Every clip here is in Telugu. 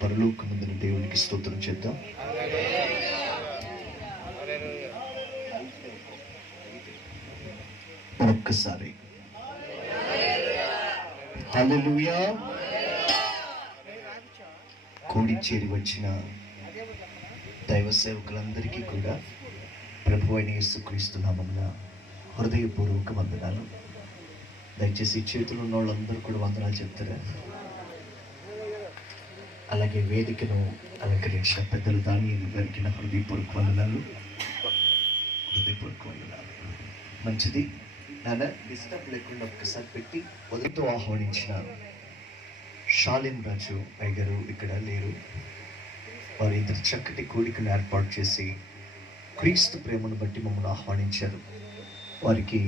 పరలోకమందున దేవునికి స్తోత్రం చేద్దాం. ఒక్కసారి హల్లెలూయా. కూడి చేరి వచ్చిన దైవ సేవకులందరికీ కూడా ప్రభు అయిన యేసుక్రీస్తు నామమున హృదయపూర్వక వందనాలు. దయచేసి చేతులు ఉన్న వాళ్ళందరూ కూడా వందనాలు చెప్తారా? అలాగే వేదికను అలంకరించిన పెద్దలు దానియేలు గారికి నా హృదయపూర్వక వందనాలు. మంచిది నాన్న, డిస్టర్బ్ లేకుండా ఒక్కసారి పెట్టి మొదటితో ఆహ్వానించిన షాలిం రాజు అయ్యగారు ఇక్కడ లేరు. వారు ఇంత చక్కటి కూడికను ఏర్పాటు చేసి క్రీస్తు ప్రేమను బట్టి మమ్మల్ని ఆహ్వానించారు. వారికి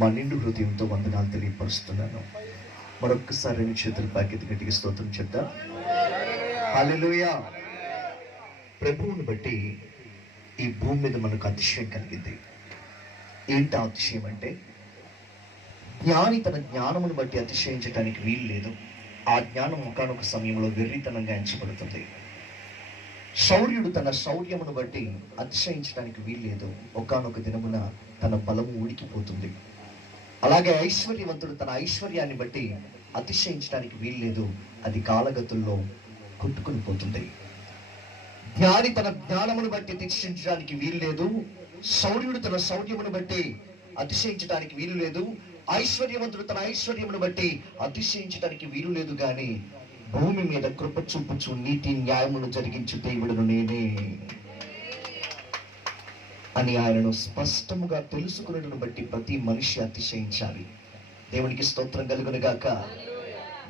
మా నిండు హృదయంతో వందనాలు తెలియపరుస్తున్నాను. మరొక్కసారి రెండు చేతుల పాకెత్తి గట్టిగా స్తోత్రం చెప్తా. హల్లెలూయా. ప్రభువుని బట్టి ఈ భూమి మీద మనకు అతిశయం కలిగింది. ఏంటి అతిశయం అంటే, జ్ఞాని తన జ్ఞానమును బట్టి అతిశయించడానికి వీలు లేదు. ఆ జ్ఞానం ఒకానొక సమయంలో వెర్రితనంగా ఎంచబడుతుంది. శౌర్యుడు తన శౌర్యమును బట్టి అతిశయించడానికి వీల్లేదు. ఒకానొక దినమున తన బలము ఊడికిపోతుంది. అలాగే ఐశ్వర్యవంతుడు తన ఐశ్వర్యాన్ని బట్టి అతిశయించడానికి వీల్లేదు. అది కాలగతుల్లో కొట్టుకుని పోతుంది. జ్ఞాని తన జ్ఞానమును బట్టి అతిశయించడానికి వీల్లేదు. శౌర్యుడు తన శౌర్యమును బట్టి అతిశయించడానికి వీలు లేదు. ఐశ్వర్యవంతుడు తన ఐశ్వర్యమును బట్టి అతిశయించడానికి వీలు లేదు. కానీ భూమి మీద కృప చూపుచు నీతి న్యాయమును జరిగించు దేవుడును నేనే అని ఆయనను స్పష్టముగా తెలుసుకున్నట్టును బట్టి ప్రతి మనిషి అతిశయించాలి. దేవునికి స్తోత్రం కలుగునుగాక.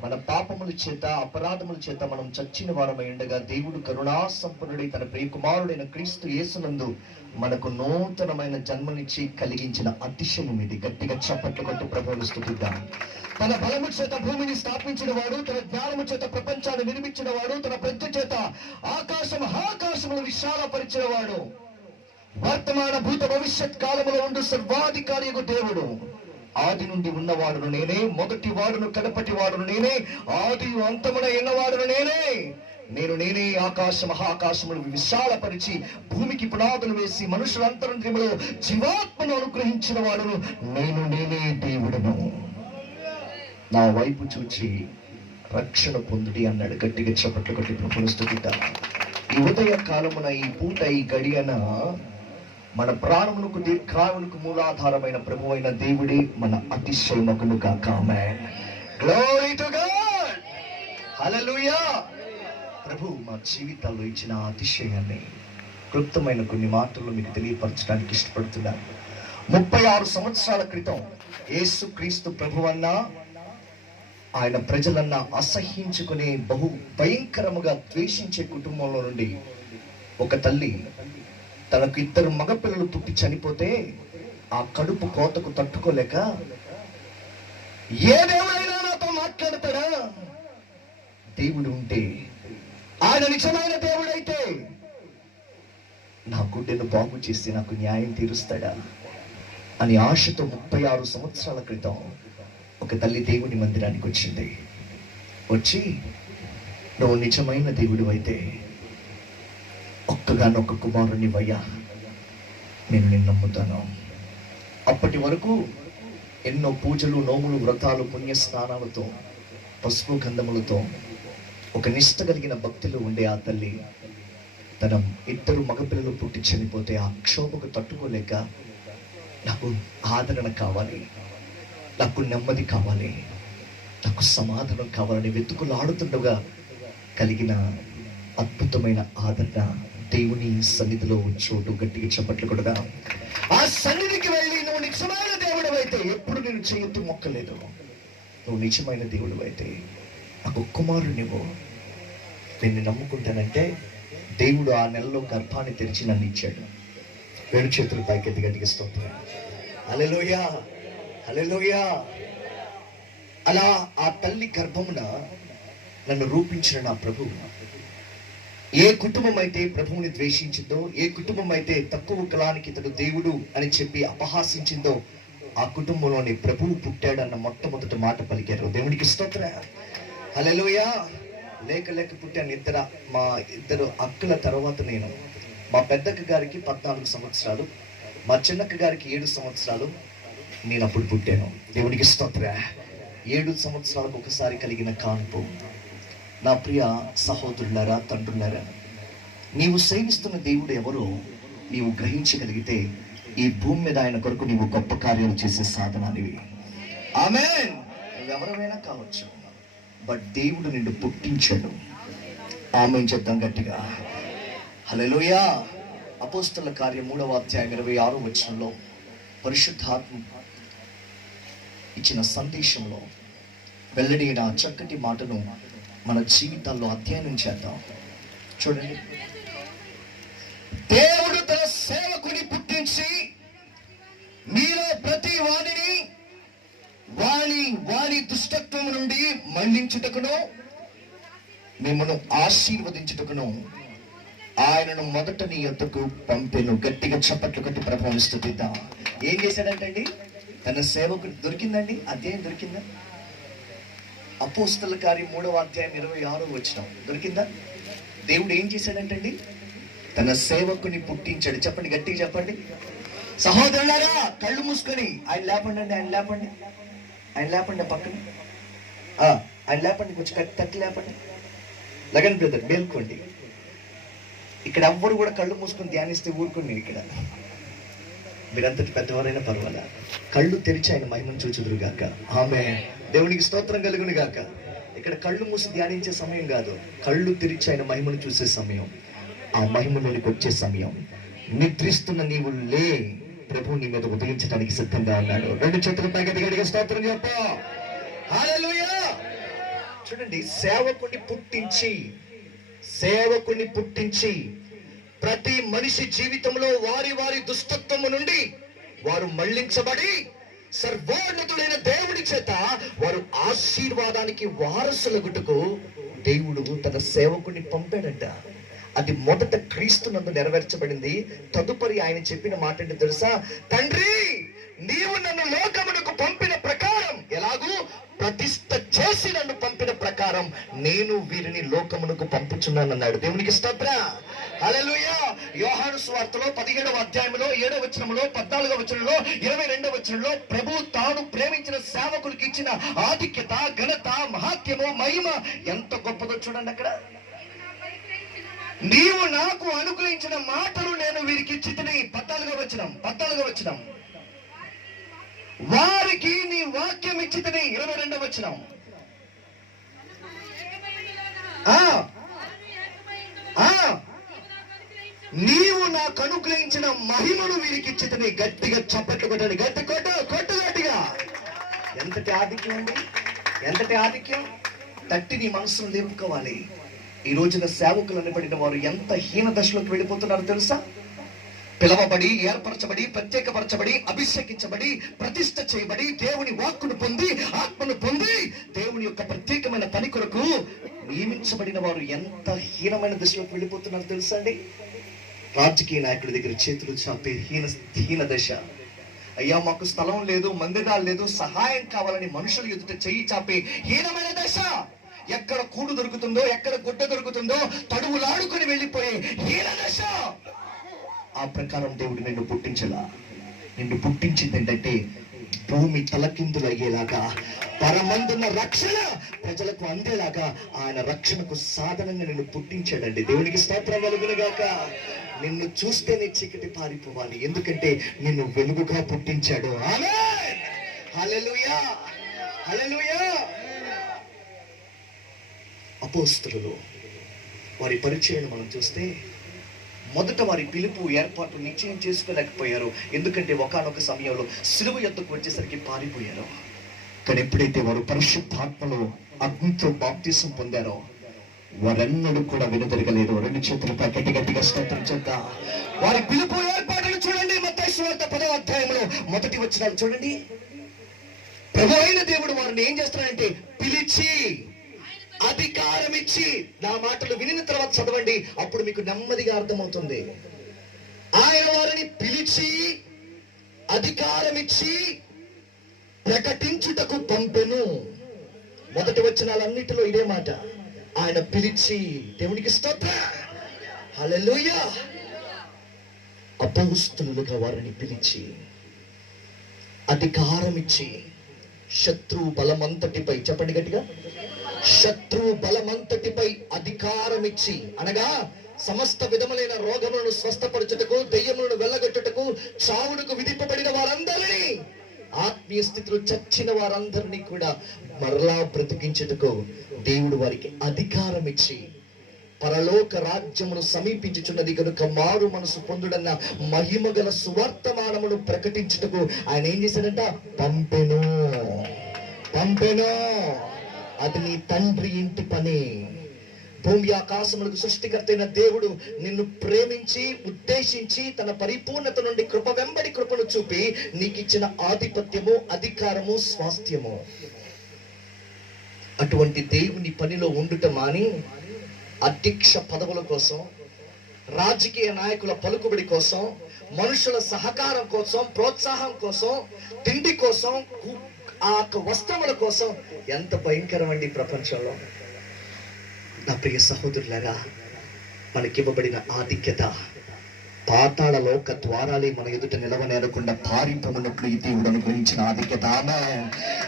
మన పాపముల చేత అపరాధముల చేత మనం చచ్చిన వారమై ఉండగా దేవుడు కరుణా సంపన్నుడై తన ప్రియకుమారుడైన క్రీస్తు యేసునందు మనకు నూతనమైన జన్మనిచ్చి కలిగించిన అతిశయం ఇది. గట్టిగా చప్పట్లు కొట్టి ప్రభువును స్తుతిద్దాం. తన బలము చేత భూమిని స్థాపించిన వాడు, తన జ్ఞానము చేత ప్రపంచాన్ని నిర్మించిన వాడు, తన ప్రజ్ఞ చేత ఆకాశములు విశాలపరిచిన వాడు, వర్తమాన భూత భవిష్యత్ కాలములో ఉండు సర్వాధికారియగు దేవుడు. ఆది నుండి ఉన్నవాడును నేనే, మొదటి వాడును కడపటి వాడును నేనే, ఆది అంతమున ఉన్నవాడును నేనే మహాకాశములు విశాలపరిచి భూమికి పునాదులు వేసి మనుషుల అంతరంద్రియములో జీవాత్మను అనుగ్రహించిన వాడును నేనే దేవుడును. నా వైపు చూచి రక్షణ పొందుడి అన్నాడు. గట్టిగా చప్పట్లు కొట్టి ప్రభువును స్తుతిద్దాం. ఈ ఉదయ కాలమున, ఈ పూట, ఈ గడియన మన ప్రాణమునకు దీర్ఘాయువునకు మూలాధారమైన ప్రభువైన దేవుడే మన అతిశయమగును గాక. Amen. Glory to God. Hallelujah. ప్రభు మా జీవితాల్లో ఇచ్చిన అతిశయాన్ని క్లుప్తమైన కొన్ని మాటల్లో మీకు తెలియపరచడానికి ఇష్టపడుతున్నాను. 36 సంవత్సరాల క్రితం యేసుక్రీస్తు ప్రభువన్నా ఆయన ప్రజలన్నా అసహ్యించుకునే బహు భయంకరముగా ద్వేషించే కుటుంబంలో నుండి ఒక తల్లి తనకు 2 మగపిల్లలు పుట్టి చనిపోతే ఆ కడుపు కోతకు తట్టుకోలేక, ఏ దేవుడైనా నాతో మాట్లాడతాడా? దేవుడు ఉంటే, ఆయన నిజమైన దేవుడైతే నా గుడ్డెను బాగు చేసి నాకు న్యాయం తీరుస్తాడా అని ఆశతో 36 సంవత్సరాల క్రితం ఒక తల్లి దేవుని మందిరానికి వచ్చింది. వచ్చి, నువ్వు నిజమైన దేవుడు అయితే ఒక్కగానొక్క కుమారుని వయ్యా, నేను నిన్ను నమ్ముతాను. అప్పటి వరకు ఎన్నో పూజలు, నోములు, వ్రతాలు, పుణ్య స్నానాలతో, పసుపు గంధములతో ఒక నిష్ట కలిగిన భక్తిలో ఉండే ఆ తల్లి తన 2 మగపిల్లలు పుట్టి చనిపోతే ఆ క్షోభకు తట్టుకోలేక, నాకు ఆదరణ కావాలి, నాకు నెమ్మది కావాలి, నాకు సమాధానం కావాలని వెతుకులాడుతుండగా కలిగిన అద్భుతమైన ఆదరణ దేవుని సన్నిధిలో చోటు. గట్టిగా చప్పట్లు కొడగా ఆ సన్నిధికి వెళ్ళి, నువ్వు నిజమైన దేవుడు అయితే, ఎప్పుడు నేను చేయొద్దు మొక్కలేదు, నువ్వు నిజమైన దేవుడు అయితే నాకు కుమారునివ్వు, నేను నమ్ముకుంటానంటే దేవుడు ఆ నెలలో గర్భాన్ని తెరిచి నన్ను ఇచ్చాడు. 2 చేతులు పైకెత్తి గట్టిగా స్తోత్రం. హల్లెలూయా, హల్లెలూయా. అలా ఆ తల్లి గర్భమున నన్ను రూపించిన నా ప్రభువు, ఏ కుటుంబం అయితే ప్రభువుని ద్వేషించిందో, ఏ కుటుంబం అయితే తక్కువ కులానికి ఇతడు దేవుడు అని చెప్పి అపహాసించిందో, ఆ కుటుంబంలోని ప్రభువు పుట్టాడన్న మొట్టమొదటి మాట పలికారు. దేవునికి స్తోత్రం. హల్లెలూయా. లేక లేక పుట్టాను. మా ఇద్దరు అక్కల తర్వాత నేను. మా పెద్దక్క గారికి 14 సంవత్సరాలు, మా చిన్నక్క గారికి 7 సంవత్సరాలు. నేను అప్పుడు పుట్టాను. దేవునికి స్తోత్ర. 7 సంవత్సరాలకు ఒకసారి కలిగిన కాన్పు. నా ప్రియ సహోదరులారా, తండ్రులారా, నీవు సేవిస్తున్న దేవుడు ఎవరో నీవు గ్రహించగలిగితే ఈ భూమి మీద ఆయన కొరకు నీవు గొప్ప కార్యాలు చేసే సాధనానివి. ఆమేన్. నువ్వెవరైనా కావచ్చు, బట్ దేవుడు నిన్ను పుట్టించాడు. ఆమేన్ చెప్తాం గట్టిగా. హల్లెలూయా. అపోస్తలుల కార్యం 3వ అధ్యాయం 26వ వచనంలో పరిశుద్ధాత్మ ఇచ్చిన సందేశంలో వెల్లడిన చక్కటి మాటను మన జీవితాల్లో అధ్యయనం చేద్దాం. చూడండి, దేవుడు తన సేవకుని పుట్టించి మీలో ప్రతి వాడిని వాని దుష్టత్వం నుండి మళ్లించుటకును మిమ్మల్ని ఆశీర్వదించుటకును ఆయనను మొదట నీ యొద్దకు పంపెను. గట్టిగా చప్పట్లు కొట్టి ప్రభువుని స్తుతిద్దాం. ఏం చేశాడంటండి? తన సేవకుడు దొరికిందండి. అధ్యాయం దొరికిందా? అపోస్తలుల కార్యం 3వ అధ్యాయం 26వ వచనం దొరికిందా? దేవుడు ఏం చేశాడంటండి? తన సేవకుని పుట్టించాడు. చెప్పండి, గట్టిగా చెప్పండి. సహోదరులారా, కళ్ళు మూసుకొని ఆయన లేపండి అండి, ఆయన లేపండి, ఆయన లేపండి, పక్కన ఆయన లేపండి, కొంచెం తట్టి లేపండి. లగన్ బ్రదర్, మేల్కోండి. ఇక్కడ ఎవ్వరు కూడా కళ్ళు మూసుకొని ధ్యానిస్తే ఊరుకోండి. ఇక్కడ మీరంతటి పెద్దవారైనా పర్వాలా, కళ్ళు తెరిచి ఆయన మహిమను చూచుదురుగాక. ఆమేన్. దేవునికి స్తోత్రం కలుగును గాక. ఇక్కడ కళ్ళు మూసి ధ్యానించే సమయం కాదు, కళ్ళు తెరిచి ఆయన మహిమను చూసే సమయం, ఆ మహిమలోనికి వచ్చే సమయం. నిద్రిస్తున్న నీవు లే, ప్రభు నీ మీద ఉదయించడానికి సిద్ధంగా ఉన్నాడు. 2 చేతుల పైకి గట్టిగా స్తోత్రం చెప్ప. హల్లెలూయా. చూడండి, సేవకుని పుట్టించి ప్రతి మనిషి జీవితంలో వారి దుష్టత్వము నుండి వారు మళ్లించబడి సర్వోన్నతుడైన దేవుడి చేత వారు ఆశీర్వాదానికి వారసులగుటకు దేవుడు తన సేవకుని పంపాడంట. అది మొదట క్రీస్తునందు నెరవేర్చబడింది. తదుపరి ఆయన చెప్పిన మాట ఏంటి తెలుసా? తండ్రి, నీవు నన్ను లోకమునకు పంపిన ప్రకారం, ఎలాగూ ప్రతిష్ఠ చేసి నన్ను పంపిన ప్రకారం నేను వీరిని లోకమునకు పంపుచున్నానన్నాడు. దేవునికి స్తోత్ర. హల్లెలూయా. యోహాను సువార్తలో 17వ అధ్యాయంలో 7వ వచనంలో 14వ వచనంలో 22వ వచనంలో ప్రభు తాను ప్రేమించిన సేవకులకు ఇచ్చిన ఆధిక్యత, ఘనత, మహాత్యము, మహిమ ఎంత గొప్పదో చూడండి. అక్కడ నీవు నాకు అనుగ్రహించిన మాటలు నేను వీరికి ఇచ్చితిని. 14వ వచనం వారికి నీ వాక్యం ఇచ్చితిని. 22వ వచనం నీవు నాకు అనుగ్రహించిన మహిమను వీరికి ఇచ్చితిని. గట్టిగా చప్పట్లు కొట్టండి. కొట్టు గట్టిగా. ఎంతటి ఆధిక్యం అండి, ఎంతటి ఆధిక్యం. తట్టి నీ మనసును లేపుకోవాలి. ఈ రోజున సేవకులు అనబడిన వారు ఎంత హీన దశలోకి వెళ్ళిపోతున్నారో తెలుసా? పిలవబడి, ఏర్పరచబడి, ప్రత్యేకపరచబడి, అభిషేకించబడి, ప్రతిష్ఠ చేయబడి, దేవుని వాక్కును పొంది, ఆత్మను పొంది, దేవుని యొక్క ప్రత్యేకమైన పని కొరకు నియమించబడిన వారు ఎంత హీనమైన దశలోకి వెళ్ళిపోతున్నారో తెలుసా అండి? రాజకీయ నాయకుడి దగ్గర చేతులు చాపే హీన దశ. అయ్యా, మాకు స్థలం లేదు, మందిరాలు లేదు, సహాయం కావాలని మనుషులు ఎదుట చెయ్యి చాపే హీనమైన దశ. ఎక్కడ కూడు దొరుకుతుందో, ఎక్కడ గుడ్డ దొరుకుతుందో తడువులాడుకొని వెళ్ళిపోయే హీన దశ. ఆ ప్రకారం దేవుడు నిన్ను పుట్టించలా. నిన్ను పుట్టించింది ఏంటంటే భూమి తలకిందులు అయ్యేలాగా, పరమందున్న రక్షణ ప్రజలకు అందేలాగా ఆయన రక్షణకు సాధనంగా నిన్ను పుట్టించాడండి. దేవునికి స్తోత్రం కలుగునుగాక. నిన్ను చూస్తేనే చీకటి పారిపోవాలి, ఎందుకంటే నిన్ను వెలుగుగా పుట్టించాడు. ఆమేన్. హల్లెలూయా. హల్లెలూయా. అపోస్తలులు వారి పరిచయం మనం చూస్తే మొదట వారి పిలుపు, ఏర్పాటు నిశ్చయం చేసుకోలేకపోయారు. ఎందుకంటే ఒకానొక సమయంలో సిలువ యొద్దకు వచ్చేసరికి పారిపోయారు. కానీ ఎప్పుడైతే వారు పరిశుద్ధాత్మలో అగ్నితో బాప్తిసం పొందారో వారెన్నడూ కూడా వెనుదిరగలేదు. 2 చేతులపై గట్టిగా స్తోత్రం చేద్దాం. వారి పిలుపు, ఏర్పాటును చూడండి. మత్తయి సువార్త 10వ అధ్యాయంలో మొదటి వచనాలు చూడండి. ప్రభు అయిన దేవుడు వారిని ఏం చేస్తున్నాడంటే పిలిచి అధికారం ఇచ్చి, నా మాటలు వినిన తర్వాత చదవండి, అప్పుడు మీకు నెమ్మదిగా అర్థమవుతుంది. ఆయన వారిని పిలిచి అధికారం ఇచ్చి ప్రకటించుటకు పంపెను. మొదటి వచనాలన్నిటిలో ఇదే మాట. ఆయన పిలిచి, దేవునికి స్తోత్రం, హల్లెలూయా, అపోస్తలులుగా వారిని పిలిచి అధికారం ఇచ్చి శత్రువు బలమంతటిపై, చెప్పండి గట్టిగా, శత్రువు బలమంతటిపై అధికారం ఇచ్చి, అనగా సమస్త విధములైన రోగములను స్వస్థపరచుటకు, దెయ్యములను వెళ్ళగొట్టుటకు, చావునకు విధింపబడిన వారందరినీ, ఆత్మీయ స్థితిలో చచ్చిన వారందరినీ కూడా మరలా బ్రతికించుటకు దేవుడు వారికి అధికారం ఇచ్చి, పరలోక రాజ్యమును సమీపించుచున్నది కనుక మారు మనసు పొందుడన్న మహిమ గల సువర్తమానమును ప్రకటించుటకు ఆయన ఏం చేశాడంట? పంపెను. అది నీ తండ్రి ఇంటి పని. భూమి ఆకాశములకు సృష్టికర్త అయిన దేవుడు నిన్ను ప్రేమించి, ఉద్దేశించి, తన పరిపూర్ణత నుండి కృప వెంబడి కృపను చూపి నీకిచ్చిన ఆధిపత్యము, అధికారము, స్వాస్థ్యము. అటువంటి దేవుని పనిలో ఉండుట మాని అధ్యక్ష పదవుల కోసం, రాజకీయ నాయకుల పలుకుబడి కోసం, మనుషుల సహకారం కోసం, ప్రోత్సాహం కోసం, తిండి కోసం, ఆ వస్త్రముల కోసం, ఎంత భయంకరం అండి ప్రపంచంలో. నా ప్రియ సహోదరులారా, మనకివ్వబడిన ఆధిక్యత పాతాళ లోక ద్వారాలే మన ఎదుట నిలవనేరకుండా పారిపోనున్నట్లు ఈ దేవుడు అనుగ్రహించిన ఆధిక్యత.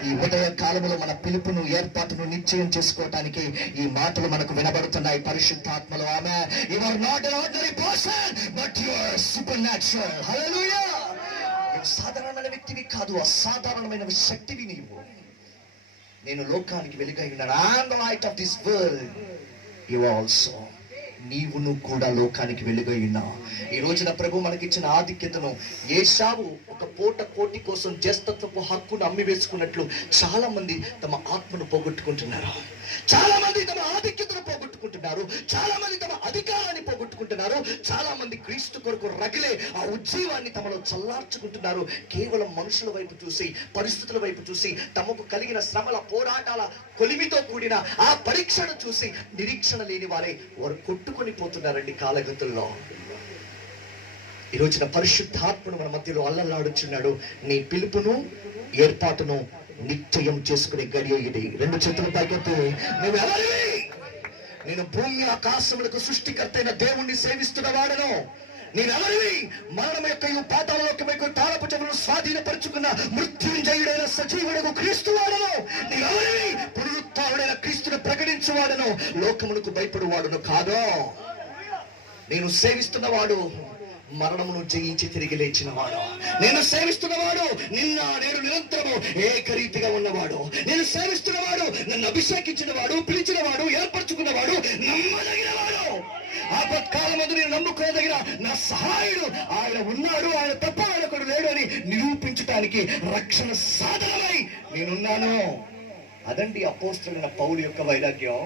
ఈ ఉదయ కాలంలో మన పిలుపును, ఏర్పాటును నిశ్చయం చేసుకోవటానికి ఈ మాటలు మనకు వినబడుతున్నాయి పరిశుద్ధాత్మలో. ఆమె you are not an ordinary person but you are supernatural. హల్లెలూయా. సాధారణమైన వ్యక్తివి కాదు, అసాధారణమైన శక్తివి నీవు. నేను లోకానికి వెలుగై ఉన్నాను. I am the light of this world. You also. నీవును కూడా లోకానికి వెలుగై ఉన్నావు. ఈ రోజున ప్రభు మనకిచ్చిన ఆధిక్యతను, ఏశావు ఒక పూట కోటి కోసం జ్యేష్ఠత్వపు హక్కును అమ్మి వేసుకున్నట్లు చాలా మంది తమ ఆత్మను పోగొట్టుకుంటున్నారు. చాలా మంది తమ ఆధిక్యతను పోగొట్టుకుంటున్నారు. చాలా మంది తమ అధికారాన్ని పోగొట్టుకుంటున్నారు. చాలా మంది క్రీస్తు కొరకు రగిలే ఆ ఉజ్జీవాన్ని తమలో చల్లార్చుకుంటున్నారు. కేవలం మనుషుల వైపు చూసి, పరిస్థితుల వైపు చూసి, తమకు కలిగిన శ్రమల, పోరాటాల కొలిమితో కూడిన ఆ పరీక్షను చూసి నిరీక్షణ లేని వారే వారు కొట్టుకొని పోతున్నారండి కాలగతుల్లో. ఈ రోజున పరిశుద్ధాత్మను మన మధ్యలో అల్లల్లాడుచున్నాడు. నీ పిలుపును, ఏర్పాటును నిశ్చయం చేసుకునే గడియ ఇది. రెండు చేతుల పైకెత్తి, నువ్వు ఎవరివి? నేను భూమి ఆకాశములకు సృష్టికర్త అయిన దేవుణ్ణి సేవిస్తున్న వాడను. నేనెవరివి? మరణం యొక్క పాతాళలోకం యొక్క తాళపు చెవులను స్వాధీనపరుచుకున్న మృత్యుంజయుడైన సజీవుడకు క్రీస్తు వాడను. నేనెవరివి? పునరుత్థానుడైన క్రీస్తును ప్రకటించువాడను, లోకమునకు భయపడువాడును కాదు. నేను సేవిస్తున్నవాడు మరణమును జయించి తిరిగి లేచినవాడు. నేను సేవిస్తున్నవాడు నిన్న నేను నిరంతరము ఏకరీతిగా ఉన్నవాడు. నేను సేవిస్తున్నవాడు నన్ను అభిషేకించినవాడు, పిలిచినవాడు, ఏర్పరచుకున్నవాడు, నమ్మదగినవాడు. ఆపత్కాలమందు నేను నమ్ముకోదగిన నా సహాయుడు ఆయన ఉన్నాడు. ఆయన తప్ప ఆయనకుడు లేడు అని నిరూపించడానికి రక్షణ సాధనమై నేనున్నాను. అదండి అపోస్తలుడైన పౌలు యొక్క వైరాగ్యం.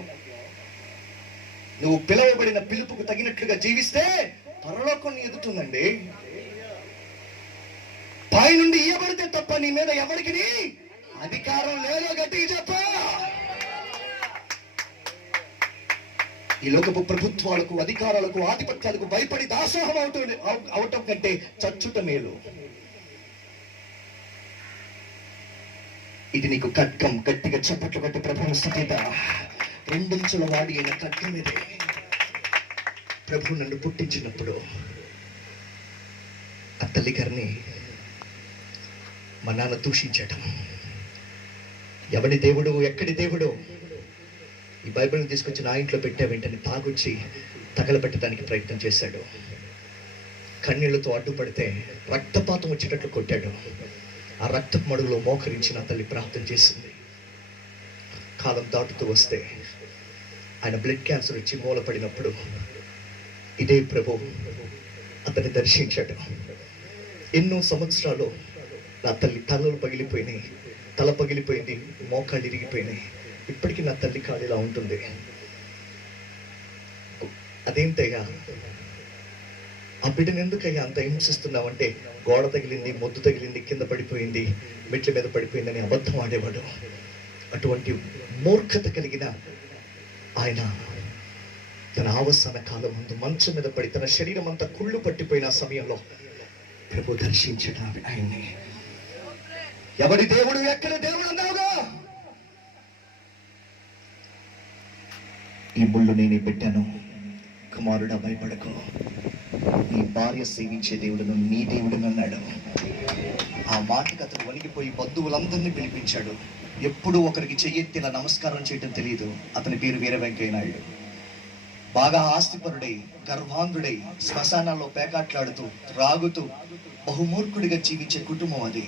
నువ్వు పిలువబడిన పిలుపుకు తగినట్లుగా జీవిస్తే పరలోకం నీ ఎదుగుతుందండి. పై నుండి ఇయ్యబడితే తప్ప నీ మీద ఎవరికి అధికారం లేదో గట్టిగా చెప్ప. ఈ లోకపు ప్రభుత్వాలకు, అధికారాలకు, ఆధిపత్యాలకు భయపడి దాసోహం అవటం కంటే చచ్చుట మేలు. ఇది నీకు ఖడ్గం. గట్టిగా చప్పట్లు కట్టి ప్రభువుని స్తుతిద్దా. రెండంచుల వాడి అయిన ఖడ్గం ఇదే. ప్రభు నన్ను పుట్టించినప్పుడు ఆ తల్లి గారిని మా నాన్న దూషించటం. ఎవడి దేవుడు, ఎక్కడి దేవుడు? ఈ బైబిల్ని తీసుకొచ్చి నా ఇంట్లో పెట్టే వెంటనే తాగొచ్చి తగలబెట్టడానికి ప్రయత్నం చేశాడు. కన్నీళ్లతో అడ్డుపడితే రక్తపాతం వచ్చేటట్లు కొట్టాడు. ఆ రక్తపు మడుగులో మోకరించి నా తల్లి ప్రార్థన చేసింది. కాలం దాటుతూ వస్తే ఆయన బ్లడ్ క్యాన్సర్ వచ్చి మూలపడినప్పుడు ఇదే ప్రభు అతన్ని దర్శించాడు. ఎన్నో సంవత్సరాలు నా తల్లి తలలు పగిలిపోయినాయి, తల పగిలిపోయింది, మోకాళ్ళు ఇరిగిపోయినాయి. ఇప్పటికీ నా తల్లి కాళ్ళు ఇలా ఉంటుంది. అదేంటయ్యా, ఆ బిడ్డను ఎందుకయ్యా అంత హింసిస్తున్నావంటే, గోడ తగిలింది, మొద్దు తగిలింది, కింద పడిపోయింది, మెట్ల మీద పడిపోయిందని అబద్ధం ఆడేవాడు. అటువంటి మూర్ఖత కలిగిన ఆయన తన అవసాన కాలం ముందు మంచం మీద పడి తన శరీరం అంతా కుళ్ళు పట్టిపోయిన సమయంలో ప్రభు దర్శించడం ఆయన్ని. ఎవడి దేవుడు, ఎక్కడ దేవుడు అన్నావుగా? ఈ ముళ్ళు నేనే పెట్టాను, కుమారుడా భయపడకు, నీ భార్య సేవించే దేవుడును నీ దేవుడును అన్నాడు. ఆ మాటకు అతను వణికిపోయి బంధువులందరినీ పిలిపించాడు. ఎప్పుడు ఒకరికి చెయ్యెత్తి ఇలా నమస్కారం చేయడం తెలియదు. అతని పేరు వీర వెంకయ్య నాయుడు. బాగా ఆస్తిపరుడై, గర్వాంధుడై, శ్మశానాల్లో పేకాట్లాడుతూ రాగుతూ బహుమూర్ఖుడిగా జీవించే కుటుంబం అది.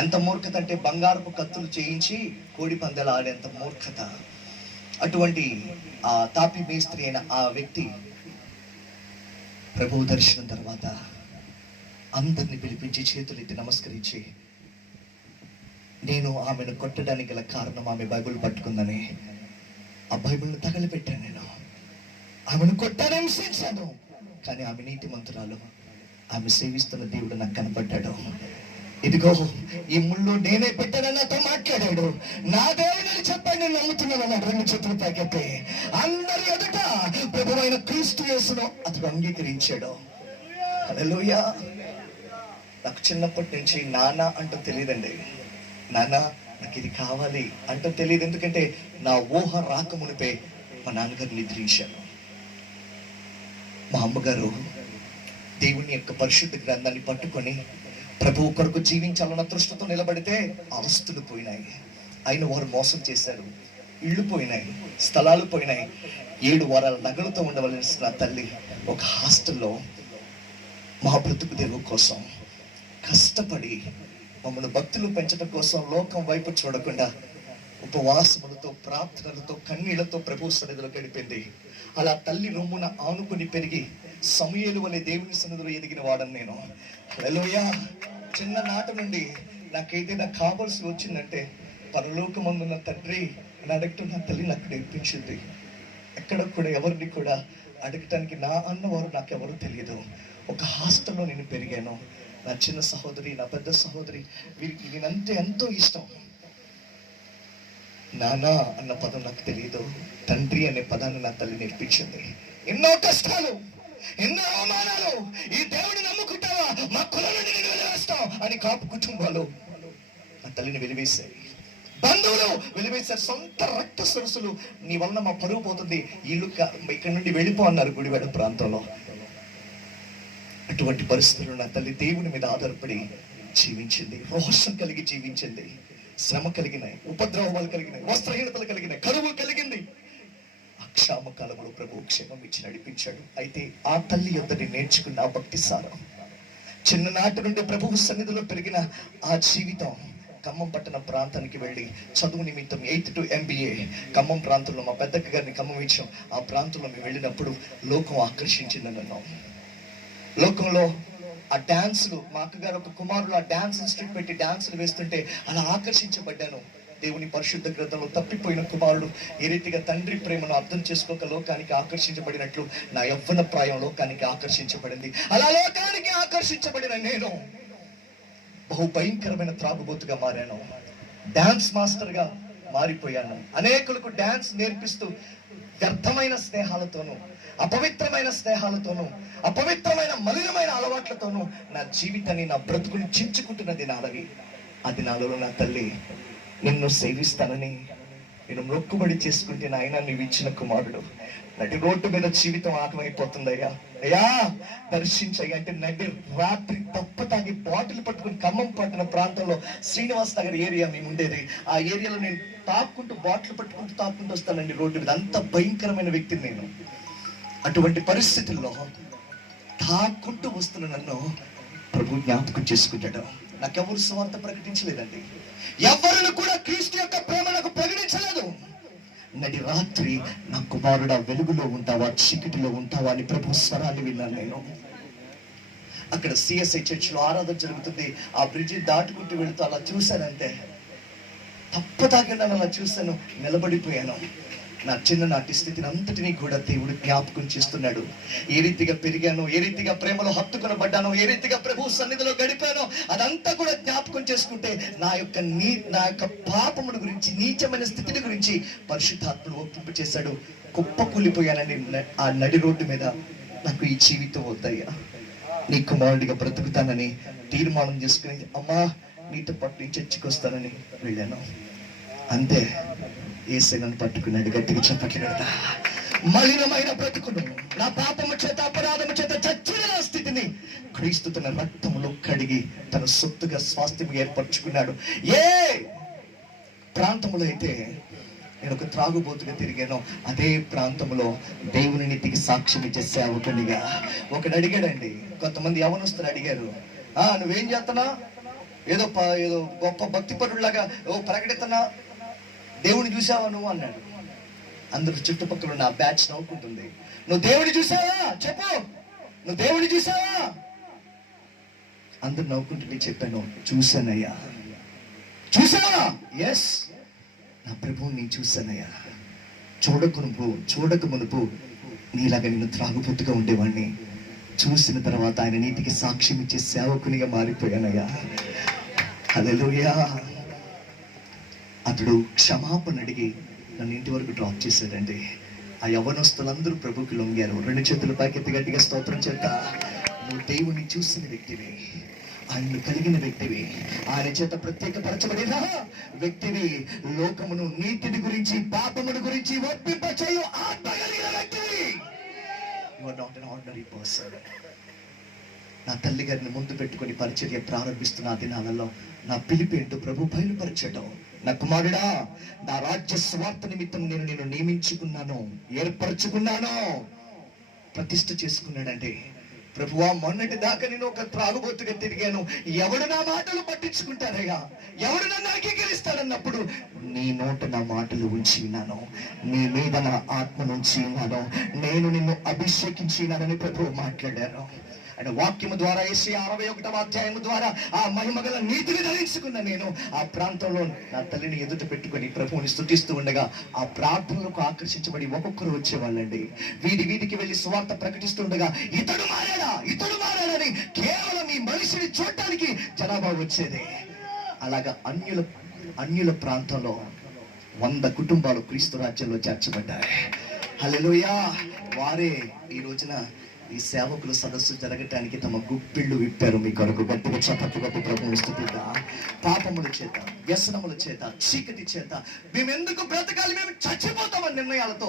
ఎంత మూర్ఖత అంటే బంగారపు కత్తులు చేయించి కోడి పందాలు ఆడేంత మూర్ఖత. అటువంటి ఆ తాపి మేస్త్రి అయిన ఆ వ్యక్తి ప్రభువు దర్శనం తర్వాత అందరిని పిలిపించి చేతులెత్తి నమస్కరించి, నేను ఆమెను కొట్టడానికి గల కారణం ఆమె బైబిల్ పట్టుకుందని ఆ బైబిల్ని తగలబెట్టాను. నేను ఆమెను కొట్టాను, హింసించాను, కానీ ఆమె నీతిమంతురాలు, ఆమె సేవిస్తున్న దేవుడు నాకు కనపడ్డాడు. ఇదిగో ఈ ముళ్ళు నేనే పెట్టానని నాతో మాట్లాడాడు. నా దేవుడిని చెప్పాడు, నేను నమ్ముతున్నాను అన్నాడు. 2 చేతులు పైకెత్తి అందరి ఎదుట ప్రభువైన క్రీస్తు యేసును అతడు అంగీకరించాడు. హల్లెలూయా. నాకు చిన్నప్పటి నుంచి నాన్న అంటూ తెలియదండి. నాన్న నాకు ఇది కావాలి అంటూ తెలియదు. ఎందుకంటే నా ఊహ రాకమునిపే మా నాన్నగారు నిద్రించాను. మా అమ్మగారు దేవుని యొక్క పరిశుద్ధ గ్రంథాన్ని పట్టుకొని ప్రభువు కొరకు జీవించాలన్న దృష్టితో నిలబడితే ఆస్తులు పోయినాయి. అయిన వారు మోసం చేశారు. ఇళ్ళు పోయినాయి, స్థలాలు పోయినాయి. 7 వారాల నగలతో ఉండవలసిన తల్లి ఒక హాస్టల్లో మా బ్రతుకు తెరువు కోసం కష్టపడి మమ్మల్ని భక్తులు పెంచడం కోసం లోకం వైపు చూడకుండా ఉపవాసములతో, ప్రార్థనలతో, కన్నీళ్లతో ప్రభు సన్నిధిలో గడిపింది. అలా తల్లి రొమ్మున ఆనుకుని పెరిగి సమూయేలు వలె దేవుని సన్నిధిలో ఎదిగిన వాడని నేను. హల్లెలూయా. చిన్ననాటి నుండి నాకు ఏదైనా కావాల్సి వచ్చిందంటే పరలోకమందున్న తండ్రి అని అడగటం నా తల్లి నాకు నేర్పించింది. ఎక్కడ కూడా ఎవరిని కూడా అడగటానికి నా అన్నవారు నాకెవరూ తెలియదు. ఒక హాస్టల్లో నేను పెరిగాను. నా చిన్న సహోదరి, నా పెద్ద సహోదరి, వీరికి నేనంటే ఎంతో ఇష్టం. నానా అన్న పదం నాకు తెలియదు. తండ్రి అనే పదాన్ని నా తల్లి నేర్పించింది. ఎన్నో కష్టాలు, ఎన్నో అవమానాలు. ఈ దేవుడిని నమ్ముకుంటావా, మా కులం నుండి నేను వెలివేస్తాం అని కాపు కుటుంబాలు నా తల్లిని వెలివేశాయి. బంధువులు వెలివేశారు. సొంత రక్త సరస్సులు, నీ వలన మా పరువు పోతుంది, ఇల్లు ఇక్కడ నుండి వెళ్ళిపో అన్నారు గుడివాడ ప్రాంతంలో. అటువంటి పరిస్థితుల్లో నా తల్లి దేవుని మీద ఆధారపడి జీవించింది. రోషం కలిగి జీవించింది. శ్రమ కలిగినాయి, ఉపద్రవాలు కలిగినాయి, వస్త్రహీనతలు కలిగినాయి, కరువు కలిగింది. అక్షామ కాలంలో ప్రభు క్షేమం ఇచ్చి నడిపించాడు. అయితే ఆ తల్లి యొద్దని నేర్చుకున్న ఆ భక్తి సారం, చిన్ననాటి నుండి ప్రభువు సన్నిధిలో పెరిగిన ఆ జీవితం, ఖమ్మం పట్టణ ప్రాంతానికి వెళ్ళి చదువు నిమిత్తం 8th to MBA ఖమ్మం ప్రాంతంలో మా పెద్దక్క గారిని ఖమ్మం ఇచ్చాం. ఆ ప్రాంతంలో మేము వెళ్ళినప్పుడు లోకం ఆకర్షించిందని అన్నాం. లోకంలో ఆ డాన్సులు, మా అక్కగారు ఒక కుమారులు ఆ డాన్స్ ఇన్స్టిట్యూట్ పెట్టి డాన్సులు వేస్తుంటే అలా ఆకర్షించబడ్డాను. దేవుని పరిశుద్ధ గ్రంథంలో తప్పిపోయిన కుమారుడు ఏ రీతిగా తండ్రి ప్రేమను అర్థం చేసుకోక లోకానికి ఆకర్షించబడినట్లు నా యవ్వన ప్రాయం లోకానికి ఆకర్షించబడింది. అలా లోకానికి ఆకర్షించబడిన నేను బహు భయంకరమైన త్రాగుబోతుగా మారాను. డాన్స్ మాస్టర్ గా మారిపోయాను. అనేకులకు డాన్స్ నేర్పిస్తూ వ్యర్థమైన స్నేహాలతోనూ, అపవిత్రమైన స్నేహాలతోనూ, అపవిత్రమైన మలినమైన అలవాట్లతోనూ నా జీవితాన్ని, నా బ్రతుకుని చించుకుంటున్న దినాలవి. ఆ దినాలలో నా తల్లి నిన్ను సేవిస్తానని నేను మొక్కుబడి చేసుకుంటే, నాయన నీవు ఇచ్చిన కుమారుడు నడి రోడ్డు మీద జీవితం ఆగమైపోతుందయ్యా, అయ్యా దర్శించయ్యా అంటే నడి రాత్రి తప్పతాగి బాటిల్ పట్టుకుని ఖమ్మం పట్టిన ప్రాంతంలో శ్రీనివాస్ నగర్ ఏరియా మేము ఉండేది. ఆ ఏరియాలో నేను తాక్కుంటూ బాటిల్ పట్టుకుంటూ తాక్కుంటూ వస్తానండి రోడ్డు మీద. అంత భయంకరమైన వ్యక్తిని నేను. అటువంటి పరిస్థితుల్లో తాక్కుంటూ వస్తున్న నన్ను ప్రభు జ్ఞాపకం చేసుకుంటాడు. నాకెవరు సువార్త ప్రకటించలేదండి. ఎవరిని కూడా క్రీస్తు యొక్క ప్రేమ నాకు ప్రకటించలేదు. నడి రాత్రి నా కుమారుడా వెలుగులో ఉంటావా, చీకటిలో ఉంటావా అని ప్రభు స్వరాన్ని విన్నాను నేను. అక్కడ CSI చర్చిలో ఆరాధన జరుగుతుంది. ఆ బ్రిడ్జి దాటుకుంటూ వెళుతూ అలా చూశానంటే తప్పదాకా నన్ను అలా చూశాను, నిలబడిపోయాను. నా చిన్ననాటి స్థితిని అంతటినీ కూడా దేవుడు జ్ఞాపకం చేస్తున్నాడు. ఏ రీతిగా పెరిగానో, ఏ రీతిగా ప్రేమలో హత్తుకొనబడ్డానో, ఏ రీతిగా ప్రభు సన్నిధిలో గడిపానో అదంతా కూడా జ్ఞాపకం చేసుకుంటే నా యొక్క పాపముల గురించి, నీచమైన స్థితిని గురించి పరిశుద్ధాత్ముడు ఒప్పింపు చేశాడు. కుప్పకూలిపోయానని ఆ నడి రోడ్డు మీద. నాకు ఈ జీవితం వద్దయ్యా, నీ కుమారుడిగా బ్రతుకుతానని తీర్మానం చేసుకుని, అమ్మా నీతో పాటు నేను చర్చికి వస్తానని వెళ్ళాను. అంతే, యేసు నన్ను పట్టుకున్నాడు. గట్టిగా చప్పట్లు కడతా. మలినమైన బ్రతుకును, నా పాపము చేత అపరాధము చేత చచ్చిన నా స్థితిని క్రీస్తు తన రక్తములో కడిగి తన సొత్తుగా స్వాస్థ్యం ఏర్పరచుకున్నాడు. ఏ ప్రాంతంలో అయితే నేను ఒక త్రాగుబోతుగా తిరిగాను, అదే ప్రాంతంలో దేవుని నీతికి సాక్ష్యం ఇచ్చే సేవకునిగా ఒకడు అడిగాడండి. కొంతమంది యవనస్తులు అడిగారు, నువ్వేం చేస్తున్నా? ఏదో గొప్ప భక్తి పరుడులాగా ప్రకటిస్తున్నా, దేవుని చూసావా నువ్వు అన్నాడు. అందరూ చుట్టుపక్కల ఉన్న బ్యాచ్ నవ్వుకుంటుంది. నువ్వు దేవుని చూసావా చెప్పు, నువ్వు దేవుని చూసావా? అందరు నవ్వుకుంటుంటే చెప్పాను, చూశానయ్యా. చూసావా? ఎస్, నా ప్రభువుని నేను చూశానయ్యా. చూడక మునుపు నీలాగా నేను త్రాగుబోతుగా ఉండేవాడిని. చూసిన తర్వాత ఆయన నీతికి సాక్ష్యం ఇచ్చే సేవకునిగా మారిపోయానయ్యా. హల్లెలూయా. అతడు క్షమాపణ అడిగి నన్ను ఇంటి వరకు డ్రాప్ చేశాడండి. ఆ యవ్వనస్తులందరూ ప్రభుకి లొంగారు. 2 చేతుల పైకెత్తి గట్టిగా స్తోత్రం చేత, నువ్వు దేవుని చూసిన వ్యక్తివి, ఆయన్ను కలిగిన వ్యక్తివి, ఆయన చేత ప్రత్యేకపరచబడిన వ్యక్తివి, లోకమును నీతిని గురించి పాపమును గురించి ఒప్పింపచేయు ఆత్మ కలిగిన వ్యక్తివి. You are not an ordinary person. నా తల్లి గారిని ముందు పెట్టుకుని పరిచర్య ప్రారంభిస్తున్న దినాలలో నా పిలిపి ఏంటో ప్రభు బయలుపరచడం. నా కుమారుడా, నా రాజ్య స్వార్థ నిమిత్తం నేను నిన్ను నియమించుకున్నాను, ఏర్పరచుకున్నాను, ప్రతిష్ఠ చేసుకున్నాడంటే. ప్రభువా, మొన్నటి దాకా నేను ఒక త్రాగుబోతుగా తిరిగాను, ఎవడు నా మాటలు పట్టించుకుంటారయ్యా, ఎవడు నన్ను అంగీకరిస్తాడన్నప్పుడు నీ నోట నా మాటలు ఉంచి ఉన్నాను, నీ మీద నా ఆత్మను ఉంచి ఉన్నాను, నేను నిన్ను అభిషేకించినానని ప్రభువు మాట్లాడాను. ఆయన వాక్యము ద్వారా యెషయా 61వ అధ్యాయము ద్వారా ఆ మహిమగల నీతిని ధరించుకున్న నేను ఆ ప్రాంతంలో నా తల్లిని ఎదుట పెట్టుకుని ప్రభువుని స్తుతిస్తూ ఉండగా ఆ ప్రార్థనలకు ఆకర్షించబడి ఒక్కొక్కరు వచ్చేవాళ్ళండి. వీధికి వెళ్ళి సువార్త ప్రకటిస్తుండగా ఇతడు మారాడని కేవలం ఈ మనిషిని చూడటానికి జనాభా వచ్చేది. అలాగా అన్యుల ప్రాంతంలో 100 కుటుంబాలు క్రీస్తు రాజ్యంలో చేర్చబడ్డాయి. హల్లెలూయా. వారే ఈ రోజున ఈ సేవకుల సదస్సు జరగటానికి తమ గుప్పిళ్ళు విప్పారు. మీ కొరకు గట్టిగా చప్పట్లు కొట్టి ప్రభువుని స్తుతిద్దాం. పాపముల చేత, వ్యసనముల చేత, చీకటి చేత మేమెందుకు బ్రతకాలి, మేము చచ్చిపోతామని నిర్ణయాలతో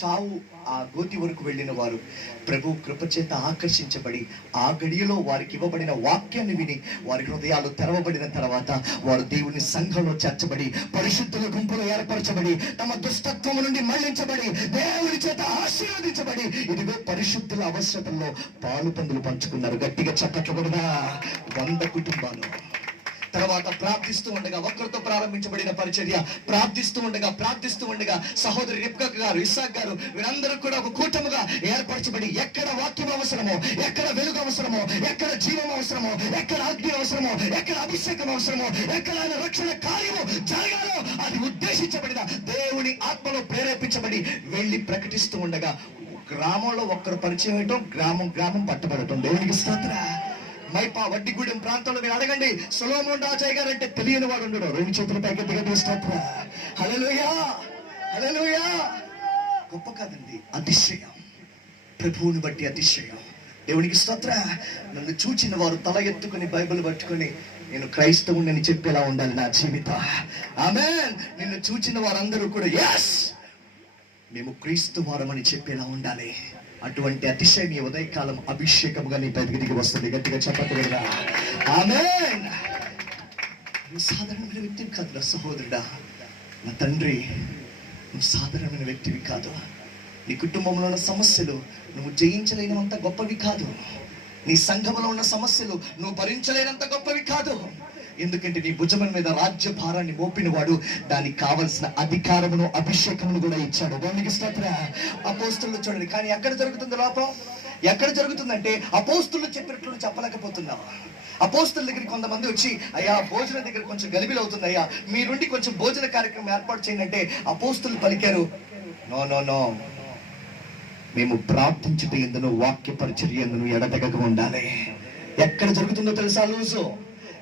చావు ఆ గోతి వరకు వెళ్ళిన వారు ప్రభు కృప చేత ఆకర్షించబడి ఆ గడియలో వారికి ఇవ్వబడిన వాక్యాన్ని విని వారి హృదయాలు తెరవబడిన తర్వాత వారు దేవుని సంఘంలో చేర్చబడి పరిశుద్ధుల గుంపులో ఏర్పరచబడి తమ దుష్టత్వము నుండి మళ్లించబడి దేవుని చేత ఆశీర్వదించబడి ఇదిగో పరిశుద్ధుల అవసరతల్లో పాలు పందులు పంచుకున్నారు. గట్టిగా చప్పట్లు కొడదా. 100 కుటుంబాలు. తర్వాత ప్రార్థిస్తూ ఉండగా, ఒక్కరితో ప్రారంభించబడిన పరిచర్య ప్రార్థిస్తూ ఉండగా సహోదరి రిబ్కా గారు, ఇస్సాక్ గారు వీరందరూ కూడా ఒక కూటముగా ఏర్పరచబడి ఎక్కడ వాక్యం అవసరమో, ఎక్కడ వెలుగు అవసరమో, ఎక్కడ జీవం అవసరమో, ఎక్కడ అగ్ని అవసరమో, ఎక్కడ అభిషేకం అవసరమో, ఎక్కడ ఆయన రక్షణ కార్యము జరగాలో అది ఉద్దేశించబడిన దేవుని ఆత్మలో ప్రేరేపించబడి వెళ్ళి ప్రకటిస్తూ ఉండగా గ్రామంలో ఒక్కరు పరిచయం అయ్యటం, గ్రామం పట్టబడటం. దేవునికి స్తోత్రం. మైపా వడ్డిగూడెం ప్రాంతంలో మీరు అడగండి, సొలొమోన్ రాజయ్య గారు అంటే తెలియని వాడు ఉండడు. 2 చేతుల పైకి స్తోత్రం. హల్లెలూయా, హల్లెలూయా. గొప్ప కాదండి, అతిశయం, ప్రభువుని బట్టి అతిశయం. దేవునికి స్తోత్రం. నన్ను చూచిన వారు తల ఎత్తుకుని బైబిల్ పట్టుకుని నేను క్రైస్తవుని అని చెప్పేలా ఉండాలి నా జీవితం. ఆమేన్. నిన్ను చూచిన వారందరూ కూడా ఎస్ మేము క్రీస్తు వారమని చెప్పేలా ఉండాలి. అటువంటి అతిశయం ఈ ఉదయకాలం అభిషేకముగా నీ దగ్గరికి వస్తుంది. గట్టిగా చెప్పగలరా? ఆమేన్. నువ్వు సాధారణమైన వ్యక్తివి కాదు నా సహోదరుడా, నా తండ్రి, నువ్వు సాధారణమైన వ్యక్తివి కాదు. నీ కుటుంబంలో ఉన్న సమస్యలు నువ్వు జయించలేనంత గొప్పవి కాదు. నీ సంఘంలో ఉన్న సమస్యలు నువ్వు భరించలేనంత గొప్పవి కాదు. ఎందుకంటే నీ భుజం మీద రాజ్య భారాన్ని మోపిన వాడు దానికి కావలసిన అధికారమును అభిషేకమును కూడా ఇచ్చాడు. దేవునికి స్తోత్రం. అపోస్తులు చూడండి, కానీ ఎక్కడ జరుగుతుంది లోపం? ఎక్కడ జరుగుతుందంటే అపోస్తులు చెప్పినట్లు చెప్పలేకపోతున్నావు. అపోస్తుల దగ్గరికి కొంతమంది వచ్చి, అయ్యా భోజనం దగ్గర కొంచెం గలిబిలు అవుతుంది అయ్యా, మీరుండి కొంచెం భోజన కార్యక్రమం ఏర్పాటు చేయండి అంటే అపోస్తులు పలికారు, నో, మేము ప్రార్థించుట ఎందును వాక్య పరిచర్య ఎందును ఎడతెగక ఉండాలి. ఎక్కడ జరుగుతుందో తెలుసా లూజు?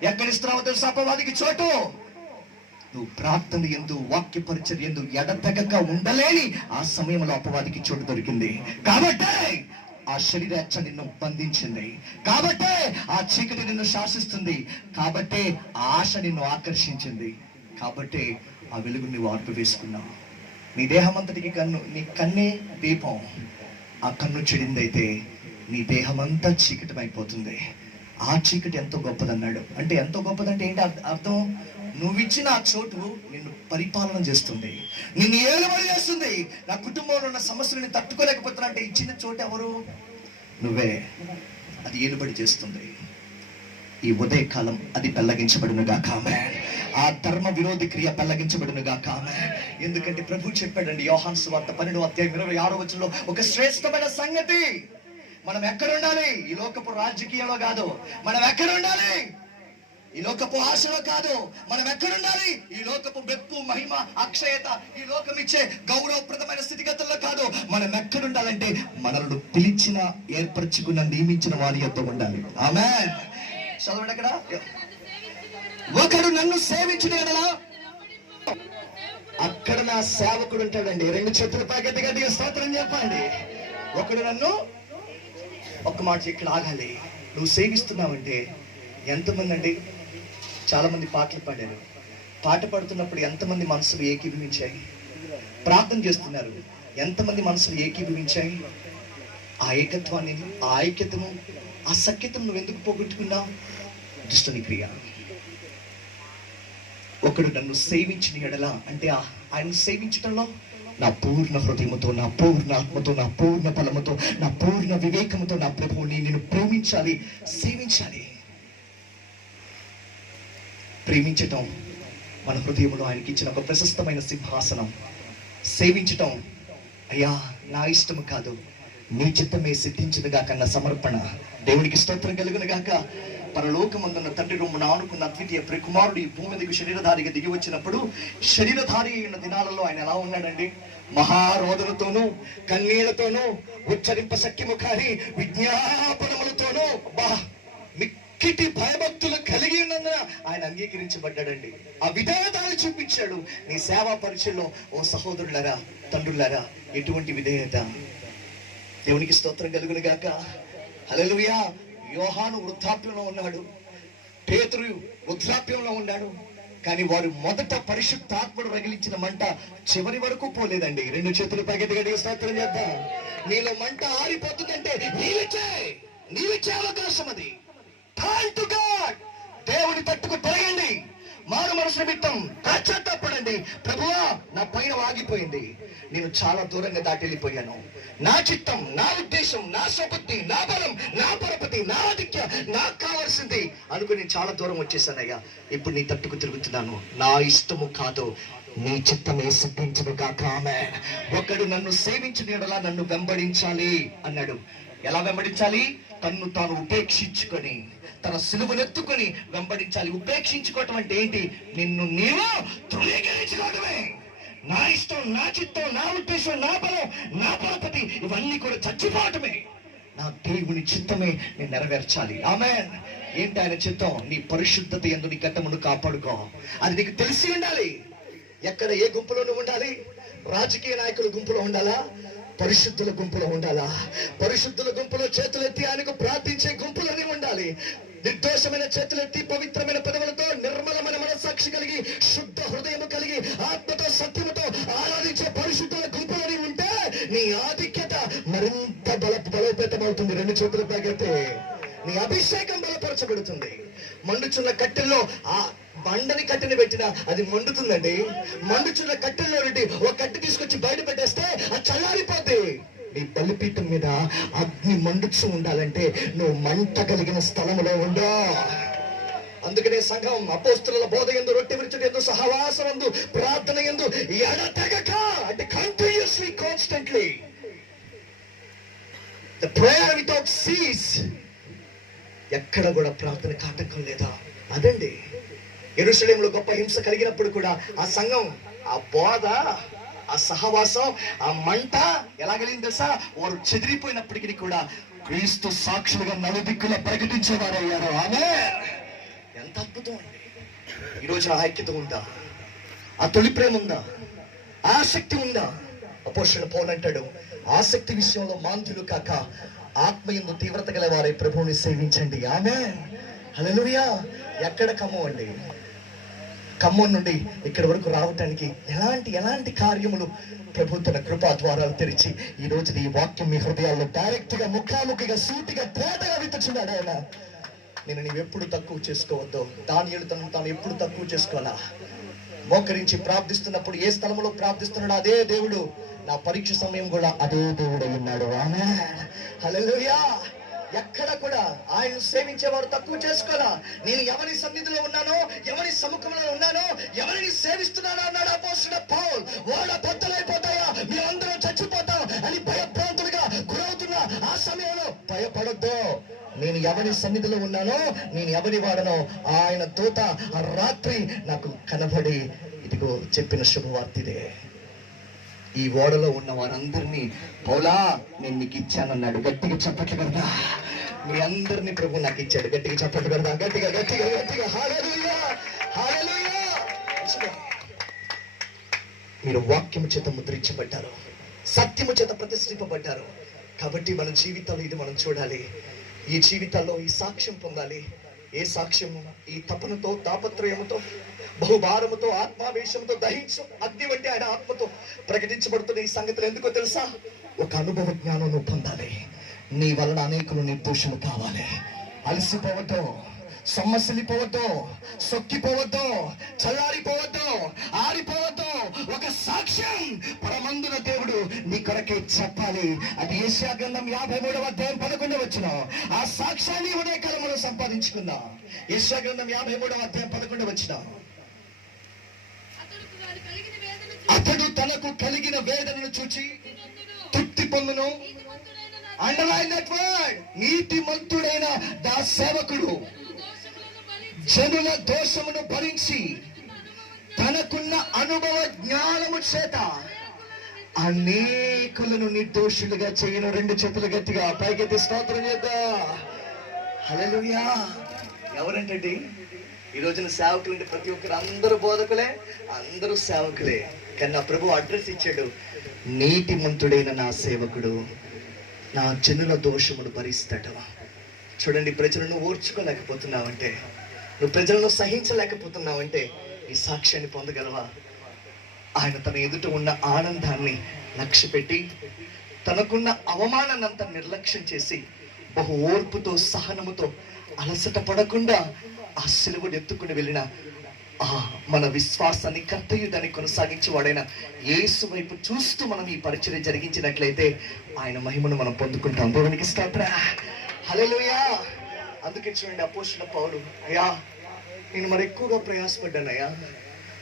ఎక్కడ ఇస్తున్నావో తెలుసా అపవాదికి చోటు? నువ్వు ప్రార్థన ఎందు, వాక్య పరిచర్య ఎందు ఎడతెగక ఉండలేని ఆ సమయంలో అపవాదికి చోటు దొరికింది. కాబట్టి ఆ శరీరేచ్ఛ నిన్ను బంధించింది, కాబట్టి ఆ చీకటి నిన్ను శాసిస్తుంది, కాబట్టి ఆ ఆశ నిన్ను ఆకర్షించింది, కాబట్టి ఆ వెలుగుని వార్పు వేసుకున్నావు. నీ దేహం అంతటికి కన్ను, నీ కన్నే దీపం. ఆ కన్ను చెడిందైతే నీ దేహం అంతా చీకటమైపోతుంది. ఆ చీకటి ఎంతో గొప్పదన్నాడు. అంటే ఎంతో గొప్పదంటే ఏంటి అర్థం? నువ్విచ్చిన ఆ చోటు నిన్ను పరిపాలన చేస్తుంది, నిన్ను ఏలుబడి చేస్తుంది. నా కుటుంబంలో ఉన్న సమస్యలను తట్టుకోలేకపోతున్నా అంటే ఇచ్చిన చోటు ఎవరు? నువ్వే. అది ఏలుబడి చేస్తుంది. ఈ ఉదయకాలం అది పెళ్లగించబడునుగాక. ఆమేన్. ఆ ధర్మ విరోధి క్రియ పెళ్లగించబడునుగాక. ఆమేన్. ఎందుకంటే ప్రభు చెప్పాడండి యోహాను సువార్త 12:26 ఒక శ్రేష్టమైన సంగతి. మనం ఎక్కడ ఉండాలి? ఈ లోకపు రాజకీయంలో కాదు. మనం ఎక్కడ ఉండాలి? ఈ లోకపు ఆశలో కాదు. మనం ఎక్కడ ఉండాలి? ఈ లోకపు మెప్పు, మహిమ, అక్షయత, ఈ లోకం ఇచ్చే గౌరవప్రదమైన స్థితిగతుల్లో కాదు. మనం ఎక్కడ ఉండాలంటే మనల్ని పిలిచిన, ఏర్పరచుకున్న, నియమించిన వారి యొద్ద ఉండాలి. ఆమేన్. చదవండి అక్కడ. ఒకడు నన్ను సేవించిన ఎడలా అక్కడ నా సేవకుడు ఉంటాడండి. 2 చేతుల పైకి గట్టిగా స్తోత్రం చెప్పండి. ఒకడు నన్ను, ఒక్క మాట ఇక్కడ ఆగాలి. నువ్వు సేవిస్తున్నావంటే ఎంతమంది అండి? చాలా మంది పాటలు పాడారు. పాట పాడుతున్నప్పుడు ఎంతమంది మనసులు ఏకీభవించాయి? ప్రార్థన చేస్తున్నారు, ఎంతమంది మనసులు ఏకీభవించాయి? ఆ ఏకత్వాన్ని, ఆ ఐక్యతను, ఆ సఖ్యతను నువ్వు ఎందుకు పోగొట్టుకున్నావు? దుష్టుని క్రియ. ఒకడు నన్ను సేవించిన ఎడల అంటే ఆయన సేవించడంలో నా పూర్ణ హృదయముతో, నా పూర్ణ ఆత్మతో, నా పూర్ణ బలముతో, నా పూర్ణ వివేకముతో నా ప్రభువుని నేను ప్రేమించాలి, సేవించాలి. ప్రేమించటం మన హృదయంలో ఆయనకి ఇచ్చిన ఒక ప్రశస్తమైన సింహాసనం. సేవించటం, అయ్యా నా ఇష్టము కాదు, నీ చిత్తమే సిద్ధించదుగా కన్న సమర్పణ. దేవునికి స్తోత్రం కలుగునుగాక. పరలోకమందున్న తండ్రి రొమ్మున ఆనుకున్న అద్వితీయ ప్రియకుమారుడు ఈ భూమి దిగు శరీరధారిగా దిగి వచ్చినప్పుడు, శరీరధారి అయిన దినాలలో ఆయన ఎలా ఉన్నాడండి? మహారోదనతోనూ, కన్నీళ్లతోనూ, ఉచ్చరింప సఖ్యము కాని విజ్ఞాపనములతోనూ, మిక్కిటి భయభక్తులు కలిగి ఉన్నందున ఆయన అంగీకరించబడ్డాడండి. ఆ విధేయతను చూపించాడు. నీ సేవా పరిచయంలో ఓ సహోదరులారా, తండ్రులారా, ఎటువంటి విధేయత! దేవునికి స్తోత్రం కలుగునుగాక. హల్లెలూయా. యోహాను వృద్ధాప్యంలో ఉన్నాడు, పేతురు వృద్ధాప్యంలో ఉన్నాడు. కానీ వారు మొదట పరిశుద్ధాత్మను రగిలించిన మంట చివరి వరకు పోలేదండి. 2 చేతులు పైకి స్తోత్రం చేద్దాం. నీలో మంట ఆరిపోతుందంటే నీవిచ్చే అవకాశం అది. దేవుని తట్టుకు తిరగండి. మారు మనసు నిమిత్తం పశ్చాత్తాపడండి. ప్రభువా, నా పైన ఆగిపోయింది, నేను చాలా దూరంగా దాటి వెళ్ళిపోయాను. నా చిత్తం, నా ఉద్దేశం, నా స్వబుద్ధి, నా బలం, నా పరపతి, నా ఆధిక్య, నాకు కావాల్సింది అనుకుని నేను చాలా దూరం వచ్చేసానయ్యా. ఇప్పుడు నీ తట్టుకు తిరుగుతున్నాను. నా ఇష్టము కాదు, నీ చిత్తమే సిద్ధించను కాక. ఆమేన్. ఒకడు నన్ను సేవించిన ఎడల నన్ను వెంబడించాలి అన్నాడు. ఎలా వెంబడించాలి? తన్ను తాను ఉపేక్షించుకొని, తన సిలువనెత్తుకొని వెంబడించాలి. ఉపేక్షించుకోవటం అంటే ఏంటి? నిన్ను నీవు తృణీకరించుకోవటమే. నా ఇష్టం, నా చిత్తం, నా ఉద్దేశం, నా బలం, నా పరపతి ఇవన్నీ కూడా చచ్చిపోవటమే. నా దేవుని చిత్తమే నేను నెరవేర్చాలి. ఆమేన్. ఏంటి ఆయన చిత్తం? నీ పరిశుద్ధత యందు నీ ఘట్టమును కాపాడుకో. అది నీకు తెలిసి ఉండాలి. ఎక్కడ ఏ గుంపులో నువ్వు ఉండాలి? రాజకీయ నాయకుల గుంపులో ఉండాలా? పరిశుద్ధుల గుంపులో ఉండాలా? పరిశుద్ధుల గుంపులో చేతులెత్తి ఆయనకు ప్రార్థించే గుంపులని ఉండాలి. నిర్దోషమైన చేతులెత్తి పవిత్రమైన పదవులతో, నిర్మలమైన మనస్సాక్షి కలిగి, శుద్ధ హృదయము కలిగి, ఆత్మతో సత్యముతో ఆరాధించే పరిశుద్ధుల గుంపులని ఉంటే నీ ఆధిక్యత మరింత బలోపేతమవుతుంది. 2 చేతుల పైకైతే నీ అభిషేకం బలపరచబడుతుంది. మండుచున్న కట్టెల్లో ఆ బండని కట్టెని పెట్టినా అది మండుతుందండి. మండుచున్న కట్టెల్లో నుండి ఒక కట్టె తీసుకొచ్చి బయట పెట్టేస్తే అది చల్లారిపోద్ది. నీ బలిపీఠం మీద అగ్ని మండుచు ఉండాలంటే నువ్వు మంట కలిగిన స్థలంలో ఉండా. అందుకనే సంఘం అపోస్తుల బోధ యందు, రొట్టె విరుచుట యందు, సహవాసం యందు, ప్రార్థన యందు ఎడతెగక అంటే continuously, constantly the prayer without seize. ఎక్కడ కూడా ప్రార్థన కాటకం లేదా? అదండి. యెరూషలేములో గొప్ప హింస కలిగినప్పుడు కూడా ఆ సంఘం, ఆ బోధ, ఆ సహవాసం, ఆ మంట ఎలా కలిగింది తెలుసా? వారు చెదిరిపోయినప్పటికీ కూడా క్రీస్తు సాక్షులుగా నలుదిక్కులా ప్రకటించేవారయ్యారు. ఆమేన్. ఎంత అద్భుతం అండి! ఈరోజు ఆ ఐక్యత ఉందా? ఆ తొలి ప్రేమ ఉందా? ఆసక్తి ఉందా? అపోస్తలుడు పౌలు అంటాడు, ఆసక్తి విషయంలో మాంద్యులు కాక ఆత్మయందు తీవ్రత గల వారై ప్రభువుని సేవించండి. ఆమేన్. హల్లెలూయా. ఎక్కడ కమ్మండి? ఖమ్మం నుండి ఇక్కడి వరకు రావటానికి ఎలాంటి కార్యములు ప్రభు తన కృపా ద్వారాలు తెరిచి ఈ రోజు ఈ వాక్యం మీ హృదయాల్లో డైరెక్ట్ గా ముఖాముఖిగా సూటిగా తేటగా విత్తుచున్నాడు ఆయన. నేను నీవెప్పుడు తక్కువ చేసుకోవద్దు. దానియేలు తాను ఎప్పుడు తక్కువ చేసుకోవాలా? మోకరించి ప్రార్థిస్తున్నప్పుడు ఏ స్థలంలో ప్రార్థిస్తున్నాడో అదే దేవుడు నా పరీక్ష సమయం కూడా అదే దేవుడు ఉన్నాడు. ఆమేన్, హల్లెలూయా. ఎక్కడ కూడా ఆయన సేవించేవారు తక్కువ చేసుకోవాలా. నేను ఎవరి సన్నిధిలో ఉన్నానో, ఎవరి సముఖంలో ఉన్నానో, ఎవరిని సేవిస్తున్నానో అన్నాడు అపోస్తలుడైన పౌలు. వాళ్ళ బద్దలైపోతాయా, మేమందరం చచ్చిపోతాం అని భయభ్రాంతులుగా గురవుతున్న ఆ సమయంలో భయపడొద్దు. నేను ఎవరి సన్నిధిలో ఉన్నానో, నేను ఎవరి వాడనో ఆయన దూత ఆ రాత్రి నాకు కనబడి ఇదిగో చెప్పిన శుభవార్త ఇదే. ఈ ఓడలో ఉన్న వారందరినీ పౌలా నేను నీకు ఇచ్చానన్నాడు. గట్టిగా చప్పట్లు కదా, మీ అందరినీ ప్రభు నాకు ఇచ్చాడు. గట్టిగా చప్పట్లు కదా, గట్టిగా గట్టిగా గట్టిగా. హల్లెలూయా, హల్లెలూయా. మీరు వాక్యము చేత ముద్రించబడ్డారు, సత్యము చేత ప్రతిష్ఠింపబడ్డారు. కాబట్టి మన జీవితాలు ఇది మనం చూడాలి. ఈ జీవితాల్లో ఈ సాక్ష్యం పొందాలి. ఏ సాక్ష్యము? ఈ తపనతో, తాపత్రయముతో, బహుభారముతో, ఆత్మావేశంతో దహించు అగ్ని వంటి ఆయన ఆత్మతో ప్రకటించబడుతున్న ఈ సంగతులు ఎందుకో తెలుసా? ఒక అనుభవ జ్ఞానం నువ్వు పొందాలి. నీ వలన అనేకులు నిర్దోషులు కావాలి. అలసిపోవద్దు, సొమ్మసిల్లిపోవద్దు, సొక్కిపోవద్దు, చల్లారిపోవద్దు, ఆరిపోవద్దు. ఒక సాక్ష్యం పరమందున దేవుడు నీ కొరకే చెప్పాలి. అది యెషయా గ్రంథం 53వ అధ్యాయం 11వ వచనం. ఆ సాక్ష్యాన్ని ఉదయ కాలంలో సంపాదించుకుందాం. యెషయా గ్రంథం 53వ అధ్యాయం 11వ వచనం. అతడు తనకు కలిగిన వేదనను చూచి తృప్తి పొందును. Underline that word. నీతిమంతుడైన నా సేవకుడు జనుల దోషమును భరించి తనకున్న అనుభవ జ్ఞానము చేత అనేకులను నిర్దోషులుగా చేయను. రెండు చేతులు గట్టిగా పైకెత్తి స్తోత్రం చేద్దాం. హల్లెలూయా. ఎవరంటే ఈ రోజున సేవకులు అంటే ప్రతి ఒక్కరు అందరూ బోధకులే, అందరూ సేవకులే. కానీ నా ప్రభు అడ్రస్ ఇచ్చాడు, నీతిమంతుడైన నా సేవకుడు నా జనుల దోషమును భరిస్తాడు. చూడండి, ప్రజలను ఓర్చుకోలేకపోతున్నావంటే, నువ్వు ప్రజలను సహించలేకపోతున్నావంటే ఈ సాక్ష్యాన్ని పొందగలవా? ఆయన తన ఎదుట ఉన్న ఆనందాన్ని లక్ష్య పెట్టి తనకున్న అవమానాన్నంతా నిర్లక్ష్యం చేసి బహు ఓర్పుతో, సహనముతో, అలసట పడకుండా ఆ సిలువను ఎత్తుకుని వెళ్ళిన మన విశ్వాసాన్ని కర్తయ్య దాన్ని కొనసాగించేవాడైన యేసు వైపు చూస్తూ మనం ఈ పరిచర్య జరిగించినట్లయితే ఆయన మహిమను మనం పొందుకుంటాం. దేవునికి స్తోత్రం, హల్లెలూయా. అందుకే చూడండి, అపోస్తలుడైన పౌలు, అయ్యా నేను మరి ఎక్కువగా ప్రయాసపడ్డానయ్యా,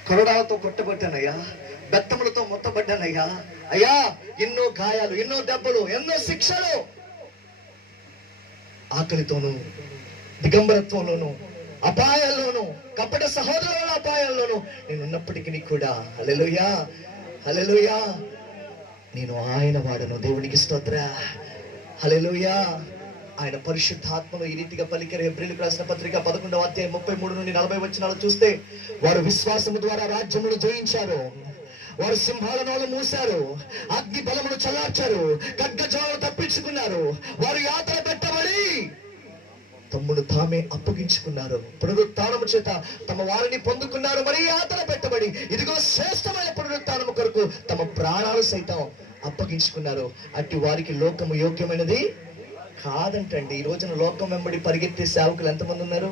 కొరడాలతో కొట్టబడ్డానయ్యా, బెత్తములతో మొత్తబడ్డానయ్యా, అయ్యా ఎన్నో గాయాలు, ఎన్నో దెబ్బలు, ఎన్నో శిక్షలు, ఆకలితోనూ, దిగంబరత్వంలోనూ, అపాయాల్లోనూ, కపట సహోదరుల అపాయాల్లోనూ నేను ఉన్నప్పటికీ కూడా హల్లెలూయా, హల్లెలూయా, నేను ఆయన వాడను. దేవునికి స్తోత్రం, హల్లెలూయా. ఆయన పరిశుద్ధాత్మను ఈ రీతిగా పలికారు. హెబ్రీయులకు రాసిన పత్రిక 11వ అధ్యాయం 33 నుండి 40 వచనాలు చూస్తే, వారు విశ్వాసము ద్వారా రాజ్యమును జయించారు, వారు సింహాల నోలు మూశారు, అగ్ని బలమును చల్లార్చారు, ఖడ్గజాలను తప్పించుకున్నారు, వారు యాత్ర పెట్టబడి తమ్ముడు తామే అప్పగించుకున్నారు, పునరుత్థానము చేత తమ వారిని పొందుకున్నారు, మరి యాత్ర పెట్టబడి ఇదిగో శ్రేష్టమైన పునరుత్థానము కొరకు తమ ప్రాణాలు సైతం అప్పగించుకున్నారు. అట్టి వారికి లోకము యోగ్యమైనది కాదంటండి. ఈ రోజున లోకం వెంబడి పరిగెత్తే సేవకులు ఎంతమంది ఉన్నారు?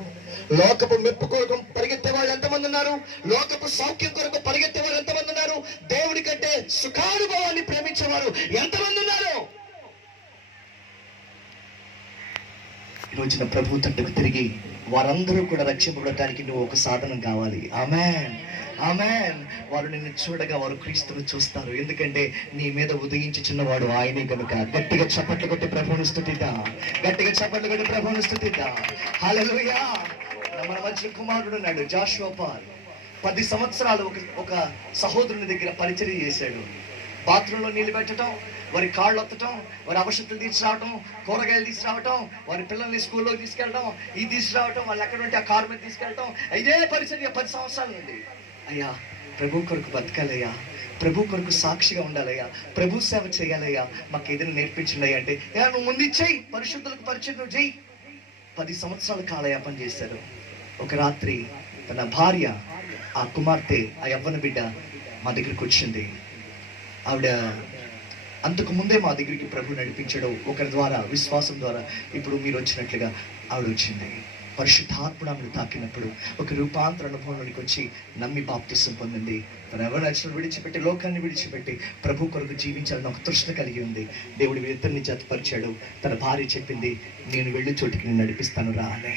లోకపు మెప్పు కొరకు పరిగెత్తే వాళ్ళు ఎంతమంది ఉన్నారు? లోకపు సౌఖ్యం కొరకు పరిగెత్తే వాళ్ళు ఎంతమంది ఉన్నారు? దేవుడి కంటే సుఖానుభవాన్ని ప్రేమించేవారు ఎంతమంది ఉన్నారు? ఈ రోజున ప్రభు తట్టుకు తిరిగి వారందరూ కూడా రక్షింపబడటానికి నువ్వు ఒక సాధనం కావాలి. ఆమేన్, ఆమేన్. వారు నిన్ను చూడగా వారు క్రీస్తును చూస్తారు. ఎందుకంటే నీ మీద ఉదయించుచున్నవాడు ఆయనే కనుక. గట్టిగా చప్పట్లు కొట్టి ప్రభువును స్తుతిద్దాం. గట్టిగా చప్పట్లు కొట్టి ప్రభువును స్తుతిద్దాం. హల్లెలూయా. మన మధ్య కుమారుడు ఉన్నాడు, జాషువా పాల్. 10 సంవత్సరాలు ఒక సహోదరుని దగ్గర పరిచర్య చేశాడు. బాత్రూంలో నీళ్లు పెట్టడం, వారి కాళ్ళు ఒత్తటం, వారి అవసరాలు తీసుకురావటం, కూరగాయలు తీసుకురావటం, వారి పిల్లల్ని స్కూల్లోకి తీసుకెళ్ళడం, ఇది తీసుకురావటం, వాళ్ళు ఎక్కడ ఉంటే ఆ కారు మీద తీసుకెళ్ళటం, ఇదే పరిచర్య 10 సంవత్సరాల నుండి. అయ్యా ప్రభు కొరకు బతకాలయ్యా, ప్రభు కొరకు సాక్షిగా ఉండాలయ్యా, ప్రభు సేవ చేయాలయ్యా, మాకు ఏదైనా నేర్పించండి అంటే, నువ్వు ముందు ఇచ్చేయి, పరిశుద్ధులకు పరిచయం నువ్వు చేయి. 10 సంవత్సరాలు కాలయాపన చేశారు. ఒక రాత్రి తన భార్య ఆ కుమార్తె, ఆ యవ్వన బిడ్డ మా దగ్గరికి వచ్చింది. ఆవిడ అంతకు ముందే మా దగ్గరికి ప్రభు నడిపించడం ఒకరి ద్వారా, విశ్వాసం ద్వారా ఇప్పుడు మీరు వచ్చినట్లుగా ఆవిడ వచ్చింది. పరిశుద్ధాత్ముడు తాకినప్పుడు ఒక రూపాంతర అనుభవంలోనికి వచ్చి నమ్మి బాప్తిసం పొందింది. తన ఎవరు నచ్చిన విడిచిపెట్టి, లోకాన్ని విడిచిపెట్టి ప్రభు కొరకు జీవించాలని ఒక తృష్ణ కలిగి ఉంది. దేవుడు వీరిద్దరిని జతపరిచాడు. తన భార్య చెప్పింది, నేను వెళ్ళి చోటికి నేను నడిపిస్తాను రా అని.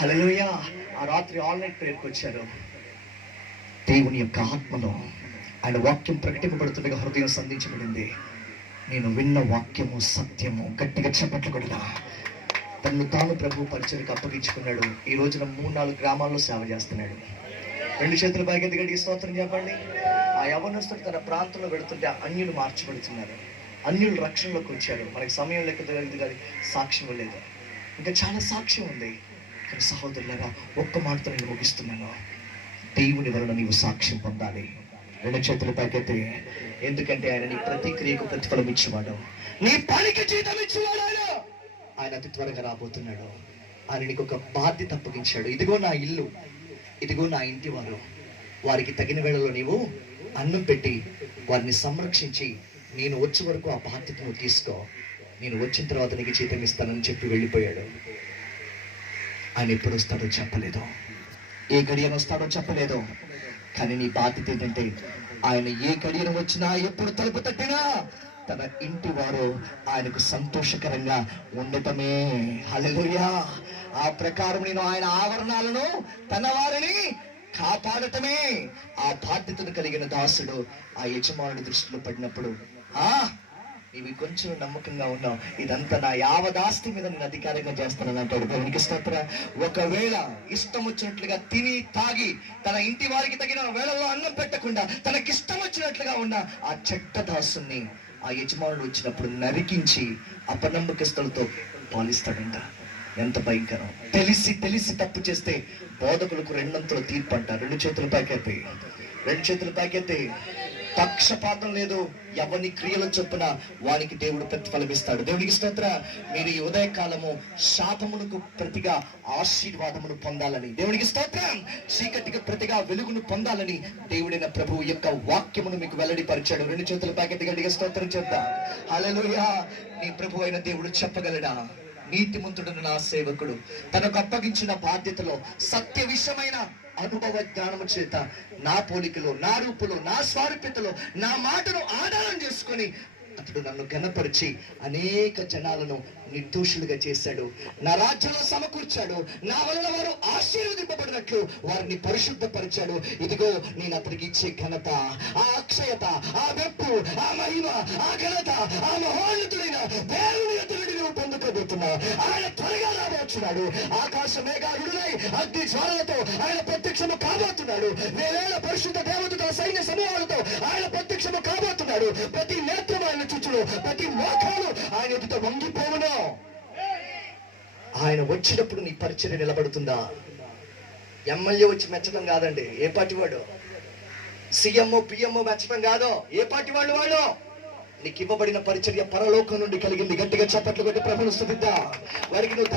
హల్లెలూయా. ఆ రాత్రి ఆల్ నైట్ ప్రేయర్కి వచ్చారు. దేవుని యొక్క ఆత్మలో ఆయన వాక్యం ప్రకటింపబడుతుండగా హృదయం సంధించబడింది. నేను విన్న వాక్యము సత్యము. గట్టిగా చెప్పట్లు కూడా తను తాను ప్రభు పరిచయకు అప్పగించుకున్నాడు. ఈ రోజున 3-4 గ్రామాల్లో సేవ చేస్తున్నాడు. 2 చేతుల పైకెత్తి గట్టిగా స్తోత్రం చెప్పండి. ఆ యవ్వనస్తుడు తన ప్రాంతంలో పెడుతుంటే అన్యులు మార్చబడుతున్నారు. అన్యులు రక్షణలోకి వచ్చారు. మనకి సమయం లెక్క తెలియదు కానీ సాక్ష్యం లేదు. ఇంకా చాలా సాక్ష్యం ఉంది. కానీ సహోదరులారా, ఒక్క మాటతో నేను ముగిస్తున్నాను. దేవుని వలన నీవు సాక్ష్యం పొందాలి. 2 చేతుల పైకెత్తి. ఎందుకంటే ఆయన నీ ప్రతి క్రియకు ప్రతిఫలం ఇచ్చేవాడు, నీ పనికి జీతం ఇచ్చేవాడు. ఆయన అతి త్వరగా రాబోతున్నాడు. ఆయన నీకు ఒక బాధ్యత అప్పగించాడు. ఇదిగో నా ఇల్లు, ఇదిగో నా ఇంటి వారు, వారికి తగిన వేళలో నీవు అన్నం పెట్టి వారిని సంరక్షించి నేను వచ్చే వరకు ఆ బాధ్యతను తీసుకో, నేను వచ్చిన తర్వాత నీకు జీతం ఇస్తానని చెప్పి వెళ్ళిపోయాడు. ఆయన ఎప్పుడు వస్తాడో చెప్పలేదు, ఏ గడియన వస్తాడో చెప్పలేదు. కానీ నీ బాధ్యత ఏంటంటే ఆయన ఏ గడియన వచ్చినా, ఎప్పుడు తలుపు తట్టినా తన ఇంటి వారు ఆయనకు సంతోషకరంగా ఉండటమే. హల్లెలూయా. ఆ ప్రకారం నేను ఆయన ఆవరణాలను, తన వారిని కాపాడటమే ఆ బాధ్యతను కలిగిన దాసుడు ఆ యజమానుడి దృష్టిలో పడినప్పుడు, నీవి కొంచెం నమ్మకంగా ఉన్నావు, ఇదంతా నా యావదాస్తి మీద నేను అధికారంగా చేస్తానని అంటాడు. దేవునికి స్తోత్రం. ఒకవేళ ఇష్టం వచ్చినట్లుగా తిని తాగి తన ఇంటి వారికి తగిన వేళలో అన్నం పెట్టకుండా తనకిష్టం వచ్చినట్లుగా ఉన్న ఆ చెడ్డ దాసుని ఆ యజమానుడు వచ్చినప్పుడు నరికించి అపనమ్మకస్తులతో పాలిస్తాడంట. ఎంత భయంకరం. తెలిసి తెలిసి తప్పు చేస్తే బోధకులకు 2 తీర్పు అంట. 2 చేతుల పైకెత్తి. 2 చేతుల పైకెత్తి. పక్షపాతం లేదు. ఎవరి క్రియల చొప్పున వానికి దేవుడు ప్రతిఫలం ఇస్తాడు. దేవునికి స్తోత్ర. మీరు ఈ ఉదయకాలము శాపమునకు ప్రతిగా ఆశీర్వాదమును పొందాలని, దేవునికి స్తోత్రం, చీకటికి ప్రతిగా వెలుగును పొందాలని దేవుడైన ప్రభువు యొక్క వాక్యమును మీకు వెల్లడిపరిచాడు. 2 చేతుల ప్యాకెట్ గట్టిగా స్తోత్రం చేద్దాం. హల్లెలూయా. నీ ప్రభు అయిన దేవుడు చెప్పగలడా? నీతిమంతుడు నా సేవకుడు తనకు అప్పగించిన బాధ్యతలో సత్య విషయమైన అనుభవ జ్ఞానము చేత నా పోలికలో, నా రూపులో, నా స్వారూప్యతలో నా మాటను ఆధారం చేసుకొని అతడు నన్ను ఘనపరిచి అనేక జనాలను నిర్దోషులుగా చేశాడు. నా రాజ్యంలో సమకూర్చాడు. నా వలన వారు ఆశీర్వదింపబడినట్లు వారిని పరిశుద్ధపరిచాడు. ఇదిగో నేను అతనికి ఇచ్చే ఘనత, ఆ అక్షయత, ఆ వెప్పు, ఆ మహిమ, ఆ ఘనత, ఆ మహోన్నతుడైన దేవుని ఎదురుని నువ్వు పొందుకోబోతున్నావు. ఆయన త్వరగా రాబోతున్నాడు. ఆకాశ మేఘాలుడై అగ్ని జ్వాలలతో ఆయన ప్రత్యక్షము కాబోతున్నాడు. వేవేల పరిశుద్ధ దేవతల సైన్య సమూహాలతో ఆయన ప్రత్యక్షము కాబోతున్నాడు. ప్రతి నేత్రం ఆయన చూచును, ప్రతి మోకాలు ఆయన ఎదుట వంగిపోవును. ఆయన వచ్చినప్పుడు నీ పరిచర్య నిలబడుతుందా? ఎమ్మెల్యే వచ్చి మెచ్చడం కాదండి. ఏ పార్టీ వాడు? సీఎంఓ పిఎంఓ మెచ్చడం కాదు. ఏ పార్టీ వాళ్ళు? నీకు ఇవ్వబడిన పరిచర్య పరలోకం నుండి కలిగింది. గట్టిగా చప్పట్లు కొట్టి ప్రభువును స్తుతిద్దా. వారికి నువ్వు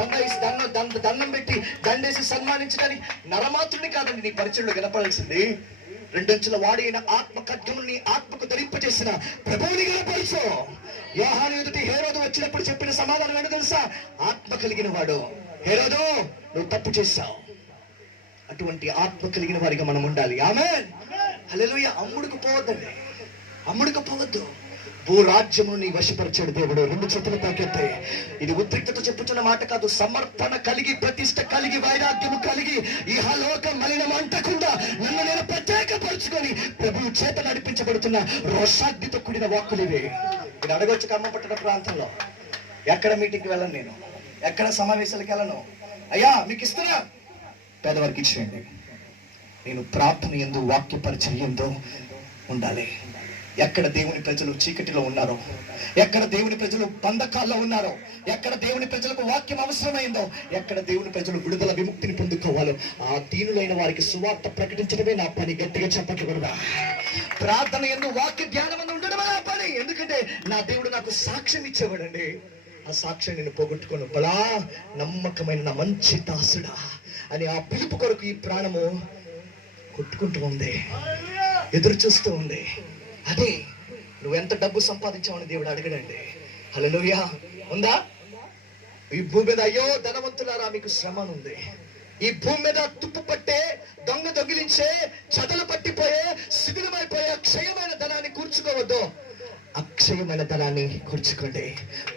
దండం పెట్టి దండేసి సన్మానించడానికి నరమాత్రుని కాదండి నీ పరిచర్యలో వినపడాల్సింది. 2 అంచుల వాడి అయిన ఆత్మ ఖడ్గమును నీ ఆత్మకు ధరింపజేసిన ప్రభువుని కనపరచు. యోహాను ఎదుటి హేరోదు వచ్చినప్పుడు చెప్పిన సమాధానం ఏంటో తెలుసా? ఆత్మ కలిగిన వాడు, హేరోదు నువ్వు తప్పు చేశావు. అటువంటి ఆత్మ కలిగిన వారిగా మనం ఉండాలి. ఆమేన్. హల్లెలూయా. అమ్ముడుకు పోవద్దండి, అమ్ముడుకు పోవద్దు. భూరాజ్యమును నీ వశపరిచాడు దేవుడు. 2 చేతుల పైకెత్తి. ఇది ఉద్రిక్తత చెప్పుతున్న మాట కాదు. సమర్పణ కలిగి, ప్రతిష్ట కలిగి, వైరాగ్యము కలిగి, ఇహలోక మలినం అంటకుండా నన్ను నేను ప్రత్యేకపరుచుకొని ప్రభువు చేత నడిపించబడుతున్న రోషాగ్నితో కూడిన వాక్కులివే. ఇది అడగొచ్చు. కమ్మపట్టిన ప్రాంతంలో ఎక్కడ మీటింగ్కి వెళ్ళను, నేను ఎక్కడ సమావేశాలకు వెళ్ళను. అయ్యా మీకు ఇస్తున్నా, పేదవారికి ఇచ్చేయండి. నేను ప్రార్థన యందు, వాక్య పరిచర్య యందు ఉండాలి. ఎక్కడ దేవుని ప్రజలు చీకటిలో ఉన్నారో, ఎక్కడ దేవుని ప్రజలు బంధకాల్లో ఉన్నారో, ఎక్కడ దేవుని ప్రజలకు వాక్యం అవసరమైందో, ఎక్కడ దేవుని ప్రజలు విడుదల విముక్తిని పొందుకోవాలో ఆ దీనులైన వారికి సువార్త ప్రకటించడమే నా పని. గట్టిగా చెప్పట్లు కూడా. ప్రార్థన యందు, వాక్య ధ్యానం ఉండడమే నా పని. ఎందుకంటే నా దేవుడు నాకు సాక్ష్యం ఇచ్చేవాడండి. ఆ సాక్ష్యం నేను పోగొట్టుకోను. బలా నమ్మకమైన నా మంచి దాసుడా అని ఆ పిలుపు కొరకు ఈ ప్రాణము కొట్టుకుంటూ ఉంది, ఎదురు చూస్తూ ఉంది. అదే నువ్వెంత డబ్బు సంపాదించావని దేవుడు అడగడండి. హల్లెలూయా. ఉందా ఈ భూమి మీద? అయ్యో ధనవంతులారా, మీకు శ్రమ ఉంది. ఈ భూమి మీద తుప్పు పట్టే, దొంగ దొంగిలించే, చదలు పట్టిపోయే, శిథిలమైపోయే అక్షయమైన ధనాన్ని కూర్చుకోవద్దు. అక్షయమైన ధనాన్ని కూర్చుకోండి.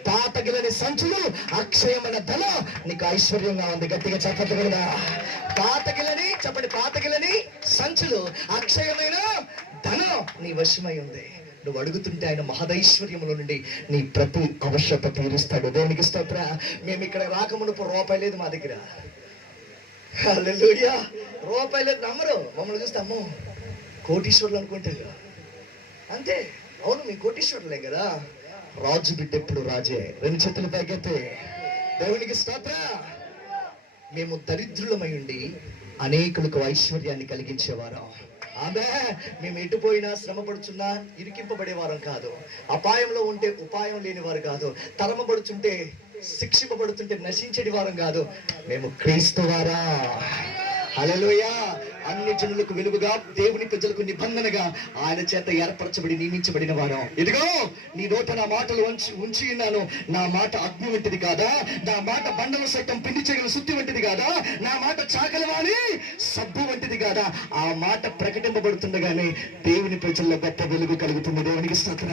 పాతగిలని సంచులు అక్షయమైన ధనం నీకు ఐశ్వర్యంగా ఉంది. గట్టిగా చెప్పదు కదా. పాతగిలని చెప్పండి. పాతగిలని సంచులు అక్షయమైన ధనం నీ వశమై ఉంది. నువ్వు అడుగుతుంటే ఆయన మహదైశ్వర్యంలో నుండి నీ ప్రతి అవశ్యత తీరుస్తాడు. దేవునికి స్తోత్ర. మేము ఇక్కడ రాకమునుపు రూపాయి లేదు మా దగ్గర. హల్లెలూయా. రూపాయి లేదు. నమ్మరు. మమ్మల్ని చూస్తే అమ్మో కోటీశ్వరులు అనుకుంటారు. అంతే. అవును, మీ కోటీశ్వరులే కదా. రాజు బిడ్డ ఎప్పుడు రాజే. రెండు చేతులు పైకెత్తే దేవునికి స్తోత్ర. మేము దరిద్రులమై ఉండి అనేకులకు ఐశ్వర్యాన్ని కలిగించేవారం. ఆమె మేము ఎటుపోయినా శ్రమ పడుచున్నా ఇరికింపబడేవారం కాదు. అపాయంలో ఉంటే ఉపాయం లేని వారు కాదు. తరమబడుచుంటే, శిక్షింపబడుతుంటే నశించేటి వారం కాదు. మేము క్రీస్తు వారా. హల్లెలూయా. అన్ని జనులకు వెలుగుగా, దేవుని ప్రజలకు నిబంధనగా ఆయన చేత ఏర్పరచబడి నియమించబడిన వారం. ఇదిగో నీ నోట నా మాటలు ఉంచి ఉన్నాను. నా మాట అగ్ని వంటిది కాదా? నా మాట బండల సైతం పిండి చేయగల సుత్తి వంటిది కాదా? నా మాట చాకలవాణి సబ్బు వంటిది కాదా? ఆ మాట ప్రకటింపబడుతుండగానే దేవుని ప్రజల్లో గొప్ప వెలుగు కలుగుతుంది. దేవునికి స్తోత్ర.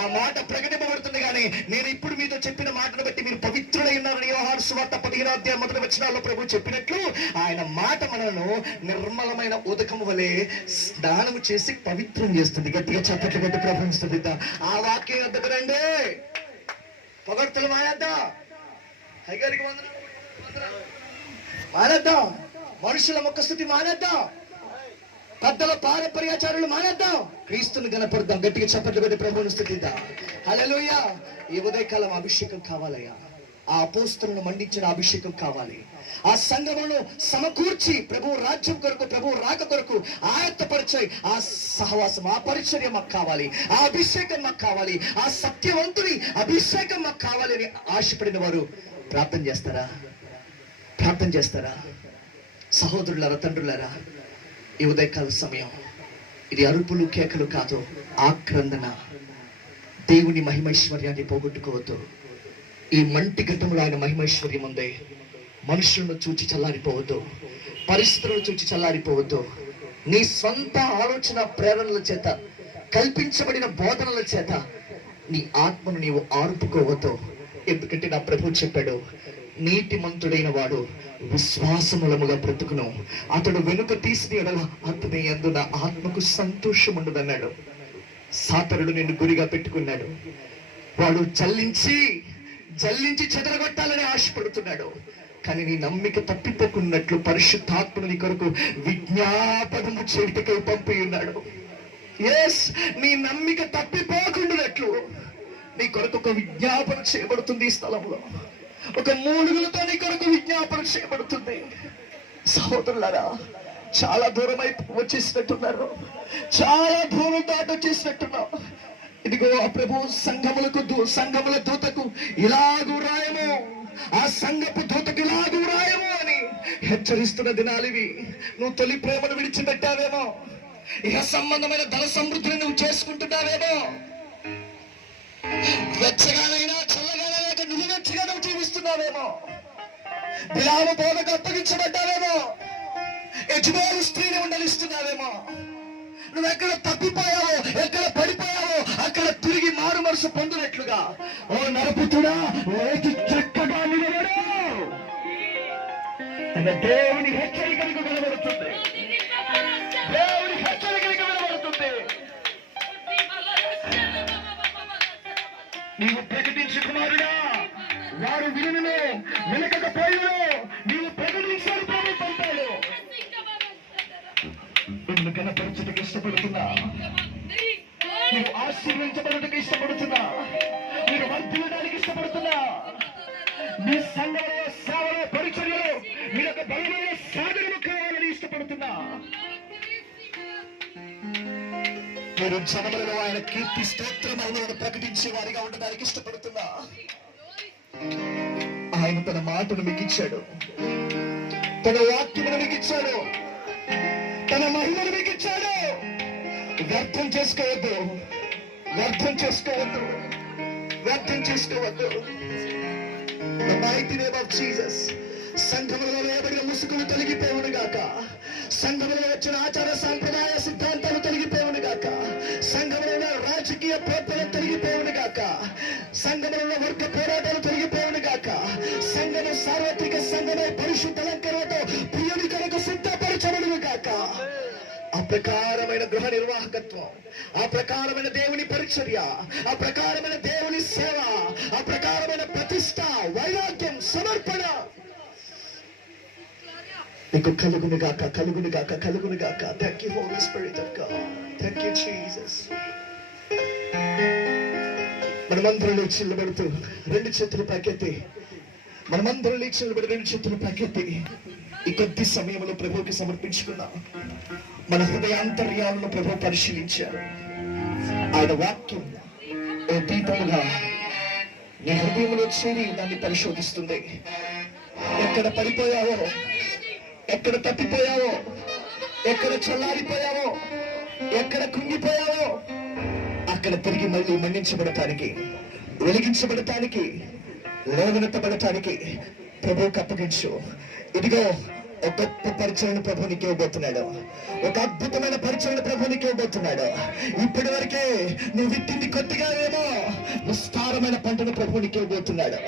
ఆ మాట ప్రకటింపబడుతుండగానే నేను ఇప్పుడు మీతో చెప్పిన మాటను బట్టి మీరు పవిత్రులై ఉన్నారని యోహాను సువార్త 15:1 ప్రభు చెప్పినట్లు ఆయన మాట మనను నిర్మలమైన ఉదకము వలె స్నానము చేసి పవిత్రం చేస్తుంది. గట్టిగా చప్పట్లు కొట్టి ప్రపంచుతుంది. ఆ వాక్యం వద్దకు రండి. పొగడ్తలు మానేద్దాం. హైగారికి మానేద్దాం. మనుషుల ముఖస్థుతి మానేద్దాం. పెద్దల పారంపర్యాచారులు మానేద్దాం. క్రీస్తుని గణపడదాం. గట్టిగా చప్పట్లు కొట్టి ప్రభువుని స్తుతిద్దాం. హల్లెలూయా. ఈ ఉదయకాలం అభిషేకం కావాలయ్యా. ఆ అపోస్తలులను మండించిన అభిషేకం కావాలి. ఆ సంఘములను సమకూర్చి ప్రభు రాజ్యం కొరకు, ప్రభు రాక కొరకు ఆయత్తపరిచే ఆ సహవాసం, ఆ పరిచర్య మాకు కావాలి. ఆ అభిషేకం మాకు కావాలి. ఆ సత్యవంతుని అభిషేకం మాకు కావాలి అని ఆశపడిన వారు ప్రార్థన చేస్తారా? ప్రార్థన చేస్తారా? సహోదరులారా, తండ్రులారా, ఈ ఉదయకాల సమయం ఇది అరుపులు కేకలు కాదు, ఆక్రందన. దేవుని మహిమైశ్వర్యాన్ని పోగొట్టుకోవద్దు. ఈ మంటి ఘట్టంలో ఆయన మహిమైశ్వర్యం ఉంది. మనుషులను చూచి చల్లారిపోవద్దు. పరిస్థితులను చూచి చల్లారిపోవద్దు. నీ సొంత ఆలోచన ప్రేరణల చేత, కల్పించబడిన బోధనల చేత నీ ఆత్మను నీవు ఆర్పుకోవద్దు. ఎందుకంటే నా ప్రభు చెప్పాడు, నీతిమంతుడైన వాడు విశ్వాసములముగా బ్రతుకును. అతడు వెనుక తీసిన ఎడల అతని యందు నా ఆత్మకు సంతోషం ఉండదన్నాడు. సాతరుడు నిన్ను గురిగా పెట్టుకున్నాడు. వాడు జల్లించి చెదరగొట్టాలని ఆశపడుతున్నాడు. కానీ నీ నమ్మిక తప్పిపోకున్నట్లు పరిశుద్ధాత్మను నీ కొరకు విజ్ఞాపనము చేయుటకై పంపి ఉన్నాడు. ఎస్, నీ నమ్మిక తప్పిపోకుండానట్లు నీ కొరకు ఒక విజ్ఞాపన చేయబడుతుంది. ఈ స్థలంలో ఒక మూలుగులతో నీ కొరకు విజ్ఞాపన చేయబడుతుంది. సహోదరులారా, చాలా దూరం వచ్చేసినట్టున్నారు. చాలా దూరం దాటి వచ్చేసినట్టున్నావు. ఇదిగో ఆ ప్రభు సంఘముల దూతకు ఇలాగూ రాయము, ఆ సంఘపు దూతకు ఇలాగూ రాయము అని హెచ్చరిస్తున్న దినాలివి. నువ్వు తొలి ప్రేమను విడిచిపెట్టావేమో. ఇహ సంబంధమైన ధన సమృద్ధిని నువ్వు చేసుకుంటున్నావేమో. వెచ్చగానైనా చల్లగానైనా నువ్వు వెచ్చగా నువ్వు జీవిస్తున్నావేమో. బిలాము బోధకు అప్పగించబడ్డావేమో. యజమాని స్త్రీని ఉండలిస్తున్నావేమో. నువ్వు ఎక్కడ తప్పిపోయావో, ఎక్కడ పడిపోయావో అక్కడ తిరిగి మారు మనసు పొందినట్లుగా ఓ నరపుతుడా లేచి చక్కగా నిలబడు. దేవుని హెచ్చరికలకు వినబడుతుంది. దేవుని హెచ్చరికలకు వినబడుతుంది. నీవు ప్రకటించు కుమారుడా, వారు వినును, వినకపోయినను నీవు ప్రకటించారు. ప్రభు పంపాడు. నిన్ను కనపరచుటకు ఇష్టపడుతున్నా, నువ్వు ఆశీర్వించబడుటకు ఇష్టపడుతున్నా, మీరు వర్ధిల్లడానికి ఇష్టపడుతున్నా. మీ సంఘంలో, సేవలో, పరిచర్యలో మీరు ఒక బలమైన సాధనము కావాలని ఇష్టపడుతున్నా. మీరు జనములలో ఆయన కీర్తి స్తోత్రములను ప్రకటించే వారిగా ఉండడానికి ఇష్టపడుతున్నా. ఆయన తన మాటను మీకు ఇచ్చాడు, తన వాక్యమును మీకు ఇచ్చాడు, తన మహిమను మీకు ఇచ్చాడు. వ్యర్థం చేసుకోవద్దు, వ్యర్థం చేసుకోవద్దు, వ్యర్థం చేసుకోవద్దు. The mighty name of Jesus. సంఘములలో వేయబడిన ముసుగులు తొలగిపోవును గాక. సంఘములలో వచ్చిన ఆచార సాంప్రదాయ సిద్ధాంతాలు తొలగిపోవును గాక. సంఘములలో రాజకీయ పోర్పలు తొలగిపోవును గాక. సంఘములలో వర్గ పోరాటాలు తొలగిపోవును గాక. సంఘము సార్వత్రిక సంఘమై పరిశుద్ధ అలంకరణతో ప్రియుని కొరకు సిద్ధపరచబడును గాక. ఆ ప్రకారమైన గృహ నిర్వాహకత్వం, ఆ ప్రకారమైన దేవుని పరిచర్య, ఆ ప్రకారమైన దేవుని సేవ, ఆ ప్రకారమైన ప్రతిష్ట, వైరాగ్యం, సమర్పణ నీకు కలుగును గాక, కలుగును గాక, కలుగును గాక. Thank you holy spirit of God. Thank you Jesus. మనమందరం లేచి నిలబడుతూ రెండు చేతులు పైకెత్తి, మనమందరం లేచి నిలబడి రెండు చేతులు పైకెత్తి ఈ కొద్ది సమయంలో ప్రభువుకి సమర్పించుకున్నాం. మన హృదయాంతర్యాలను ప్రభు పరిశీలించారు. ఆయన వాక్యం ఓ దీపముగా నీ హృదయంలో చేరి దాన్ని పరిశోధిస్తుంది. ఎక్కడ పడిపోయావో, ఎక్కడ తప్పిపోయావో, ఎక్కడ చల్లారిపోయావో, ఎక్కడ కుంగిపోయావో అక్కడ తిరిగి మళ్ళీ మన్నించబడటానికి, వెలిగించబడటానికి, లేవనెత్తబడటానికి ప్రభువుకి అప్పగించు. ఇదిగో ఒక గొప్ప పరిచయం ప్రభు నీకు ఇవ్వబోతున్నాడు. ఒక అద్భుతమైన పరిచయం ప్రభు నీకు ఇవ్వబోతున్నాడు. ఇప్పటి వరకే నువ్వు విత్తింది కొద్దిగా ఏమో, విస్తారమైన పంటను ప్రభు నీకు ఇవ్వబోతున్నాడు.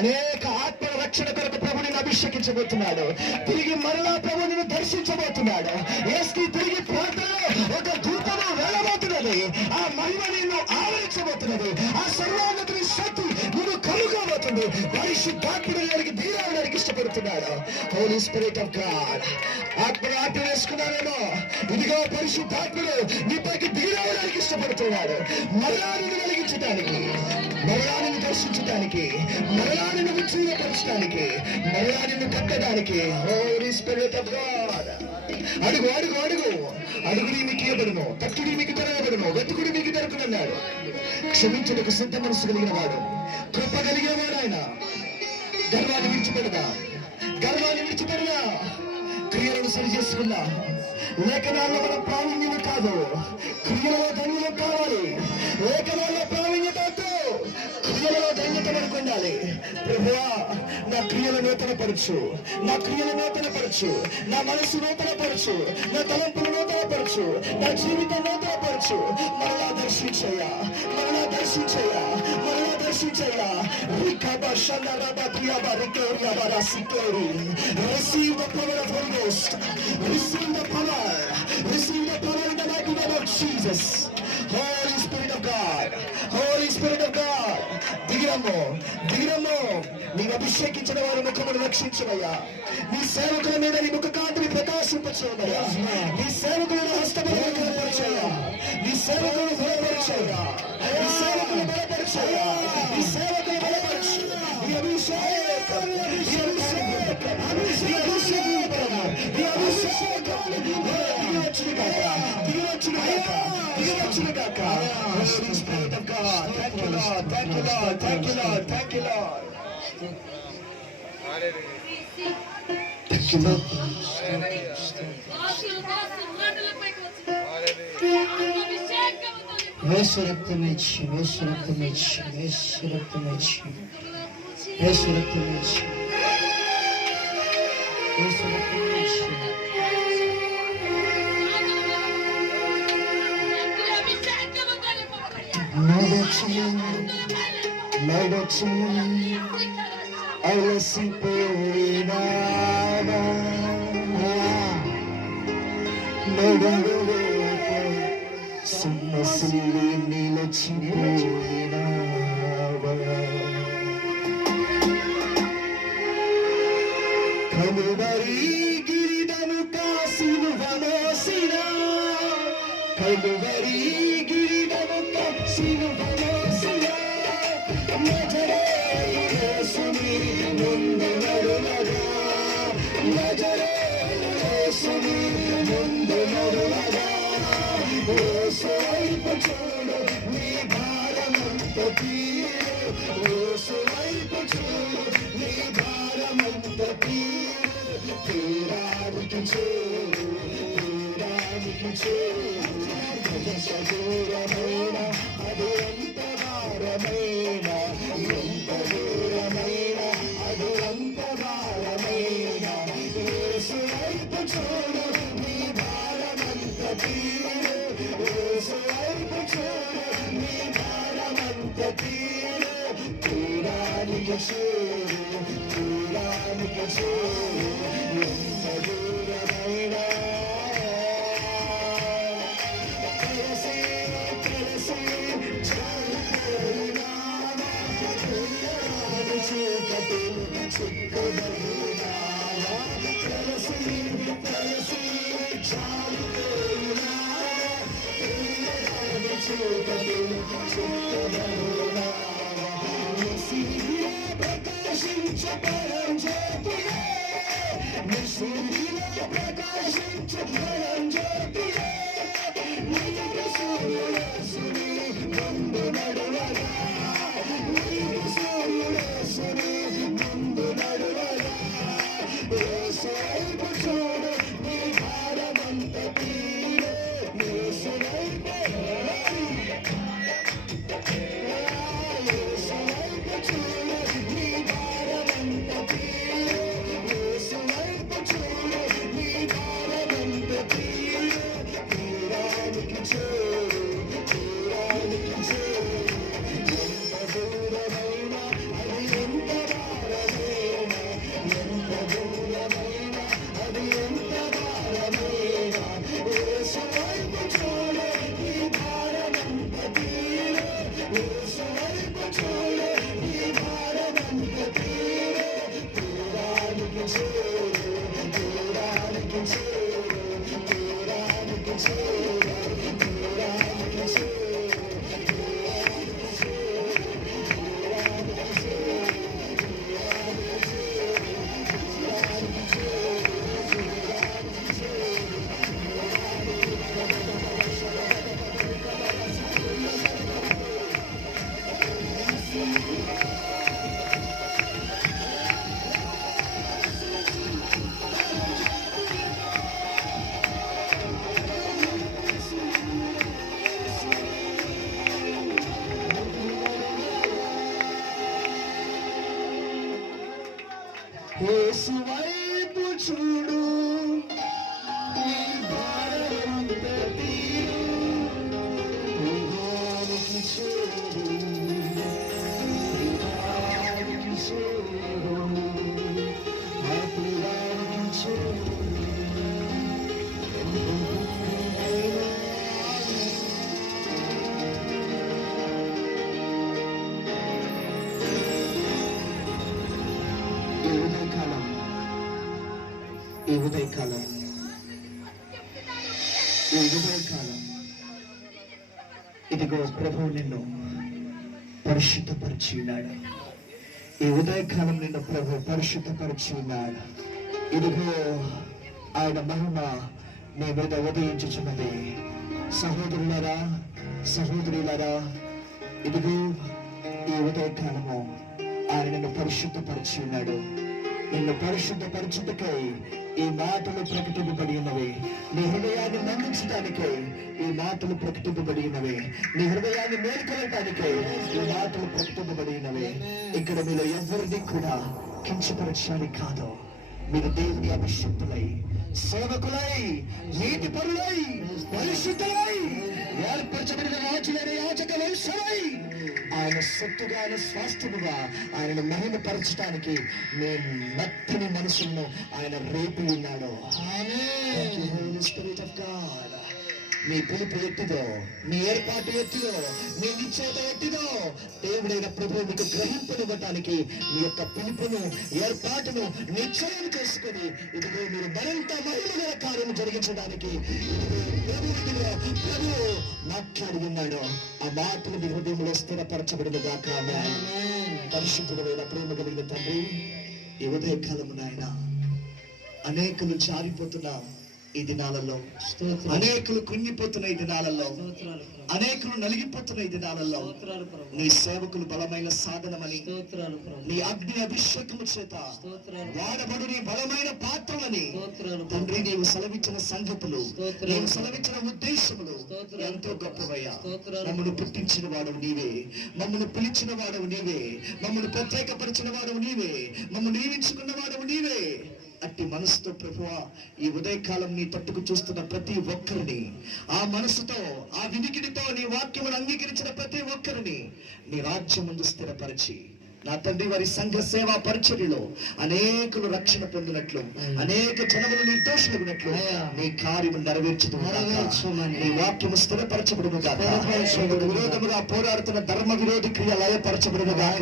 అనేక ఆత్మల రక్షణ కొరకు ప్రభు నిన్ను అభిషేకించబోతున్నాడు. తిరిగి మరలా ప్రభు నిన్ను దర్శించబోతున్నాడు. ఏసుకి తిరిగి ప్రార్థనలో ఒక ధూపము వెళ్ళబోతున్నది. ఆ మహిమ నిన్ను ఆవరించబోతున్నది. ఆ సర్వోన్నతుని శక్తి నువ్వు కలుగబోతుంది. పరిశుద్ధాత్ముడు గారికి దిగడానికి ఇష్టపడుతున్నాడు. Holy spirit of God. ఆత్మ వేసుకున్నానేమో, ఇదిగో పరిశుద్ధాత్ముడు నీపైకి దిగడానికి ఇష్టపడుతున్నాడు. మరలా నిన్ను వెలిగించడానికి, మరలా నిన్ను దర్శించడానికి, మరలా నిన్ను ఉజ్జీవపరచడానికి, మరలా నిన్ను కట్టడానికి. Holy spirit of God. అడుగు అడుగు అడుగు. అడుగుడి మీకు ఇవ్వబడును, తట్టుడి మీకు తెరవబడును, వెతుకుడి మీకు దొరుకునన్నాడు. క్షమించుటకు సిద్ధ మనసు కలిగిన వాడు, కృప కలిగిన వాడు ఆయన. గర్వాన్ని విడిచిపెడదా, గర్వాన్ని విడిచిపెడదా. క్రియలను సరి చేసుకున్నా. లేఖనాల్లో మన ప్రావీణ్యం కాదు, క్రియలలో ధన్యత కావాలి. లేఖనాల్లో ప్రావీణ్యత వద్దు, క్రియలలో ధన్యత మనకు ఉండాలి. ప్రభువా, నా క్రియలు నూతనపరచు, నా క్రియలు నూతనపరచు, నా మనసు నూతనపరచు, నా తలంపులు నూతనపరచు, నా జీవితం నూతనపరచు. మరలా దర్శించయ్యా, మరలా దర్శించయ్యా, మరలా దర్శించయ్యా. Receive the power of Holy Ghost. Receive the power. Receive the power in the mighty name of Jesus. Holy Spirit of God. Holy Spirit of God. దిగిరమ్ము, దిగిరమ్ము. నీవు అభిషేకించిన వారి ముఖమును రక్షించవయ్యా. నీ సేవకుల మీద నీ ముఖ కాంతిని ప్రకాశింపచేయవయ్యా. నీ సేవకులను హస్తములను బలపరచయ్యా. నీ సేవకులను బలపరచయ్యా. నీ సేవకులను బలపరచయ్యా. నీ సేవకులను బలపరచు. నీ అభిషేకం, నీ అభిషేకం, నీ అభిషేకం, నీ అభిషేకం దిగివచ్చునుగాక, దిగివచ్చునుగాక, దిగివచ్చునుగాక. Holy Spirit of God. Thank you Lord, thank you Lord, thank you Lord, thank you Lord. Thank you Lord. యేసు రక్తమిచ్చి, యేసు రక్తమిచ్చి, యేసు రక్తమిచ్చి, యేసు రక్తమిచ్చి, యేసు రక్తమిచ్చి. నడచి అలసిపోయినావా, నడువలేక సొమ్మసిల్లి నిలచిపోయినావా. కలువరి గిరిదను కాసిలువ మోసిన, కలువరి గిరిదను కాసిలువ మోసిన, నజరేయుని యేసుని ముందు నడువగా, నజరేయుని యేసుని ముందు నడువగా. యేసు వైపు చూడు, నీ భారమంత తీరు. యేసు వైపు చూడు, నీ భారమంత తీరు. తీరానికి చూడు, తీరా యేసు వైపు చూడు, నీ భారమంత తీరు. నిదానికి చూడు, నిదానికి చూడు, అపురానికి చూడు. ఈ ఉదయకాలం ఇదిగో ప్రభువు నిన్ను పరిశుద్ధపరిచి ఉన్నాడు. ఈ ఉదయకాలం నిన్ను ప్రభు పరిశుద్ధపరిచి ఉన్నాడు. ఇదిగో ఆయన మహిమ నీ మీద ఉదయించుచున్నది. సహోదరులారా, సహోదరులారా, ఇదిగో ఈ ఉదయకాలము ఆయన నిన్ను పరిశుద్ధపరిచి ఉన్నాడు. నిన్ను పరిశుద్ధపరచుటకై ఈ మాటలు ప్రకటింపబడి ఉన్నవి. నీ హృదయాన్ని నందించడానికై ఈ మాటలు ప్రకటింపబడి ఉన్నవి. నీ హృదయాన్ని మేలుకొనటానికై ఈ మాటలు ప్రకటింపబడి ఉన్నవి. ఇక్కడ మీలో ఎవరిని కూడా కించపరచాలి కాదు. మీరు దేవుని అభిషక్తులై, సేవకులై, నీతి పరులై, పరిశుద్ధులై, ఏర్పరచబడిన రాజులైన యాజక వంశమై, ఆయన సొత్తుగా, ఆయన స్వాస్థ్యముగా ఆయనను మహిమపరచడానికి నేను నత్తని మనసును ఆయన రేపి ఉన్నాడు. మీ పిలుపు ఎట్టిదో, మీ ఏర్పాటు ఎట్టిదో, మీ నిశ్చయత ఎట్టిదో దేవుడైన ప్రభువు మీకు గ్రహింపనివ్వటానికి మీ యొక్క పిలుపును, ఏర్పాటును నిశ్చయం చేసుకుని ఇదిగో మీరు మరింత మహిమగల కార్యం జరిగించడానికి ప్రభువు మాట్లాడి ఉన్నాడు. ఆ మాటలు మీ హృదయంలో స్థిరపరచబడిన గాక. పరిశుద్ధుడైన ప్రేమ కలిగిన తండ్రి, ఈ ఉదయకాలము నాయన అనేకులు జారిపోతున్న ఈ దినాలలో, అనేకులు కృంగిపోతున్న ఈ దినాలలో, అనేకులు నలిగిపోతున్న ఈ దినాలలో నీ సేవకులు బలమైన సాధనమని, నీ అగ్ని అభిషేకము చేత వాడబడు నీ బలమైన పాత్రలని తండ్రి నీవు సెలవిచ్చిన సంగతులు, నీవు సెలవిచ్చిన ఉద్దేశములు ఎంతో గొప్పవయ్యా. మమ్మల్ని పుట్టించిన వాడవు నీవే, మమ్మల్ని పిలిచిన వాడవు నీవే, మమ్మల్ని ప్రత్యేకపరిచిన వాడవు నీవే, మమ్మల్ని నియమించుకున్న వాడవు నీవే. అట్టి మనసుతో ప్రభువా ఈ ఉదయకాలం నీ తట్టుకు చూస్తున్న ప్రతి ఒక్కరిని ఆ మనసుతో, ఆ వినికిడితో నీ వాక్యమును అంగీకరించిన ప్రతి ఒక్కరిని నీ రాజ్యం ముందు స్థిరపరిచి నా తండ్రి వారి సంఘ సేవా పరిచర్యలో అనేకులు రక్షణ పొందినట్లు, అనేక జనములు నిర్దోషులగునట్లు నీ కార్యము నెరవేర్చుదును. నీ వాక్యము స్థిరపరచబడును గాక. విరోధముగా పోరాడుతున్న ధర్మ విరోధి క్రియ లయపరచబడును గాక.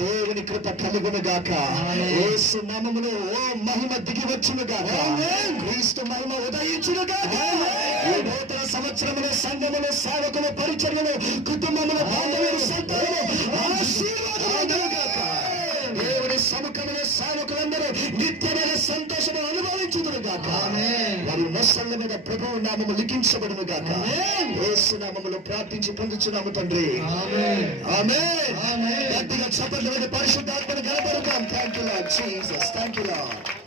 దేవుని కృప కలుగును గాక. యేసు నామములో ఓ మహిమ దిగి వచ్చును గాక. క్రీస్తు మహిమ ఉదయించును గాక. ఈ నూతన సంవత్సరములో సంఘములో సేవకులు పరిచర్యలు కుటుంబములు బాంధవ్యులు సంతానము ఆశీర్వాదములు గాక. దేవుని సముఖములో సేవకులందరూ నిత్యమైన సంతోషము అనుభవించుదురు గాక. వారి నొసళ్ళ మీద ప్రభువు నామము లిఖించబడును గాక. యేసు నామములో ప్రార్థించి పొందుచున్నాము తండ్రి. ఆమేన్. గట్టిగా చప్పట్లు పెట్టి పరిశుద్ధాత్మను గణపరుద్దాం. Thank you Lord Jesus. Thank you lord.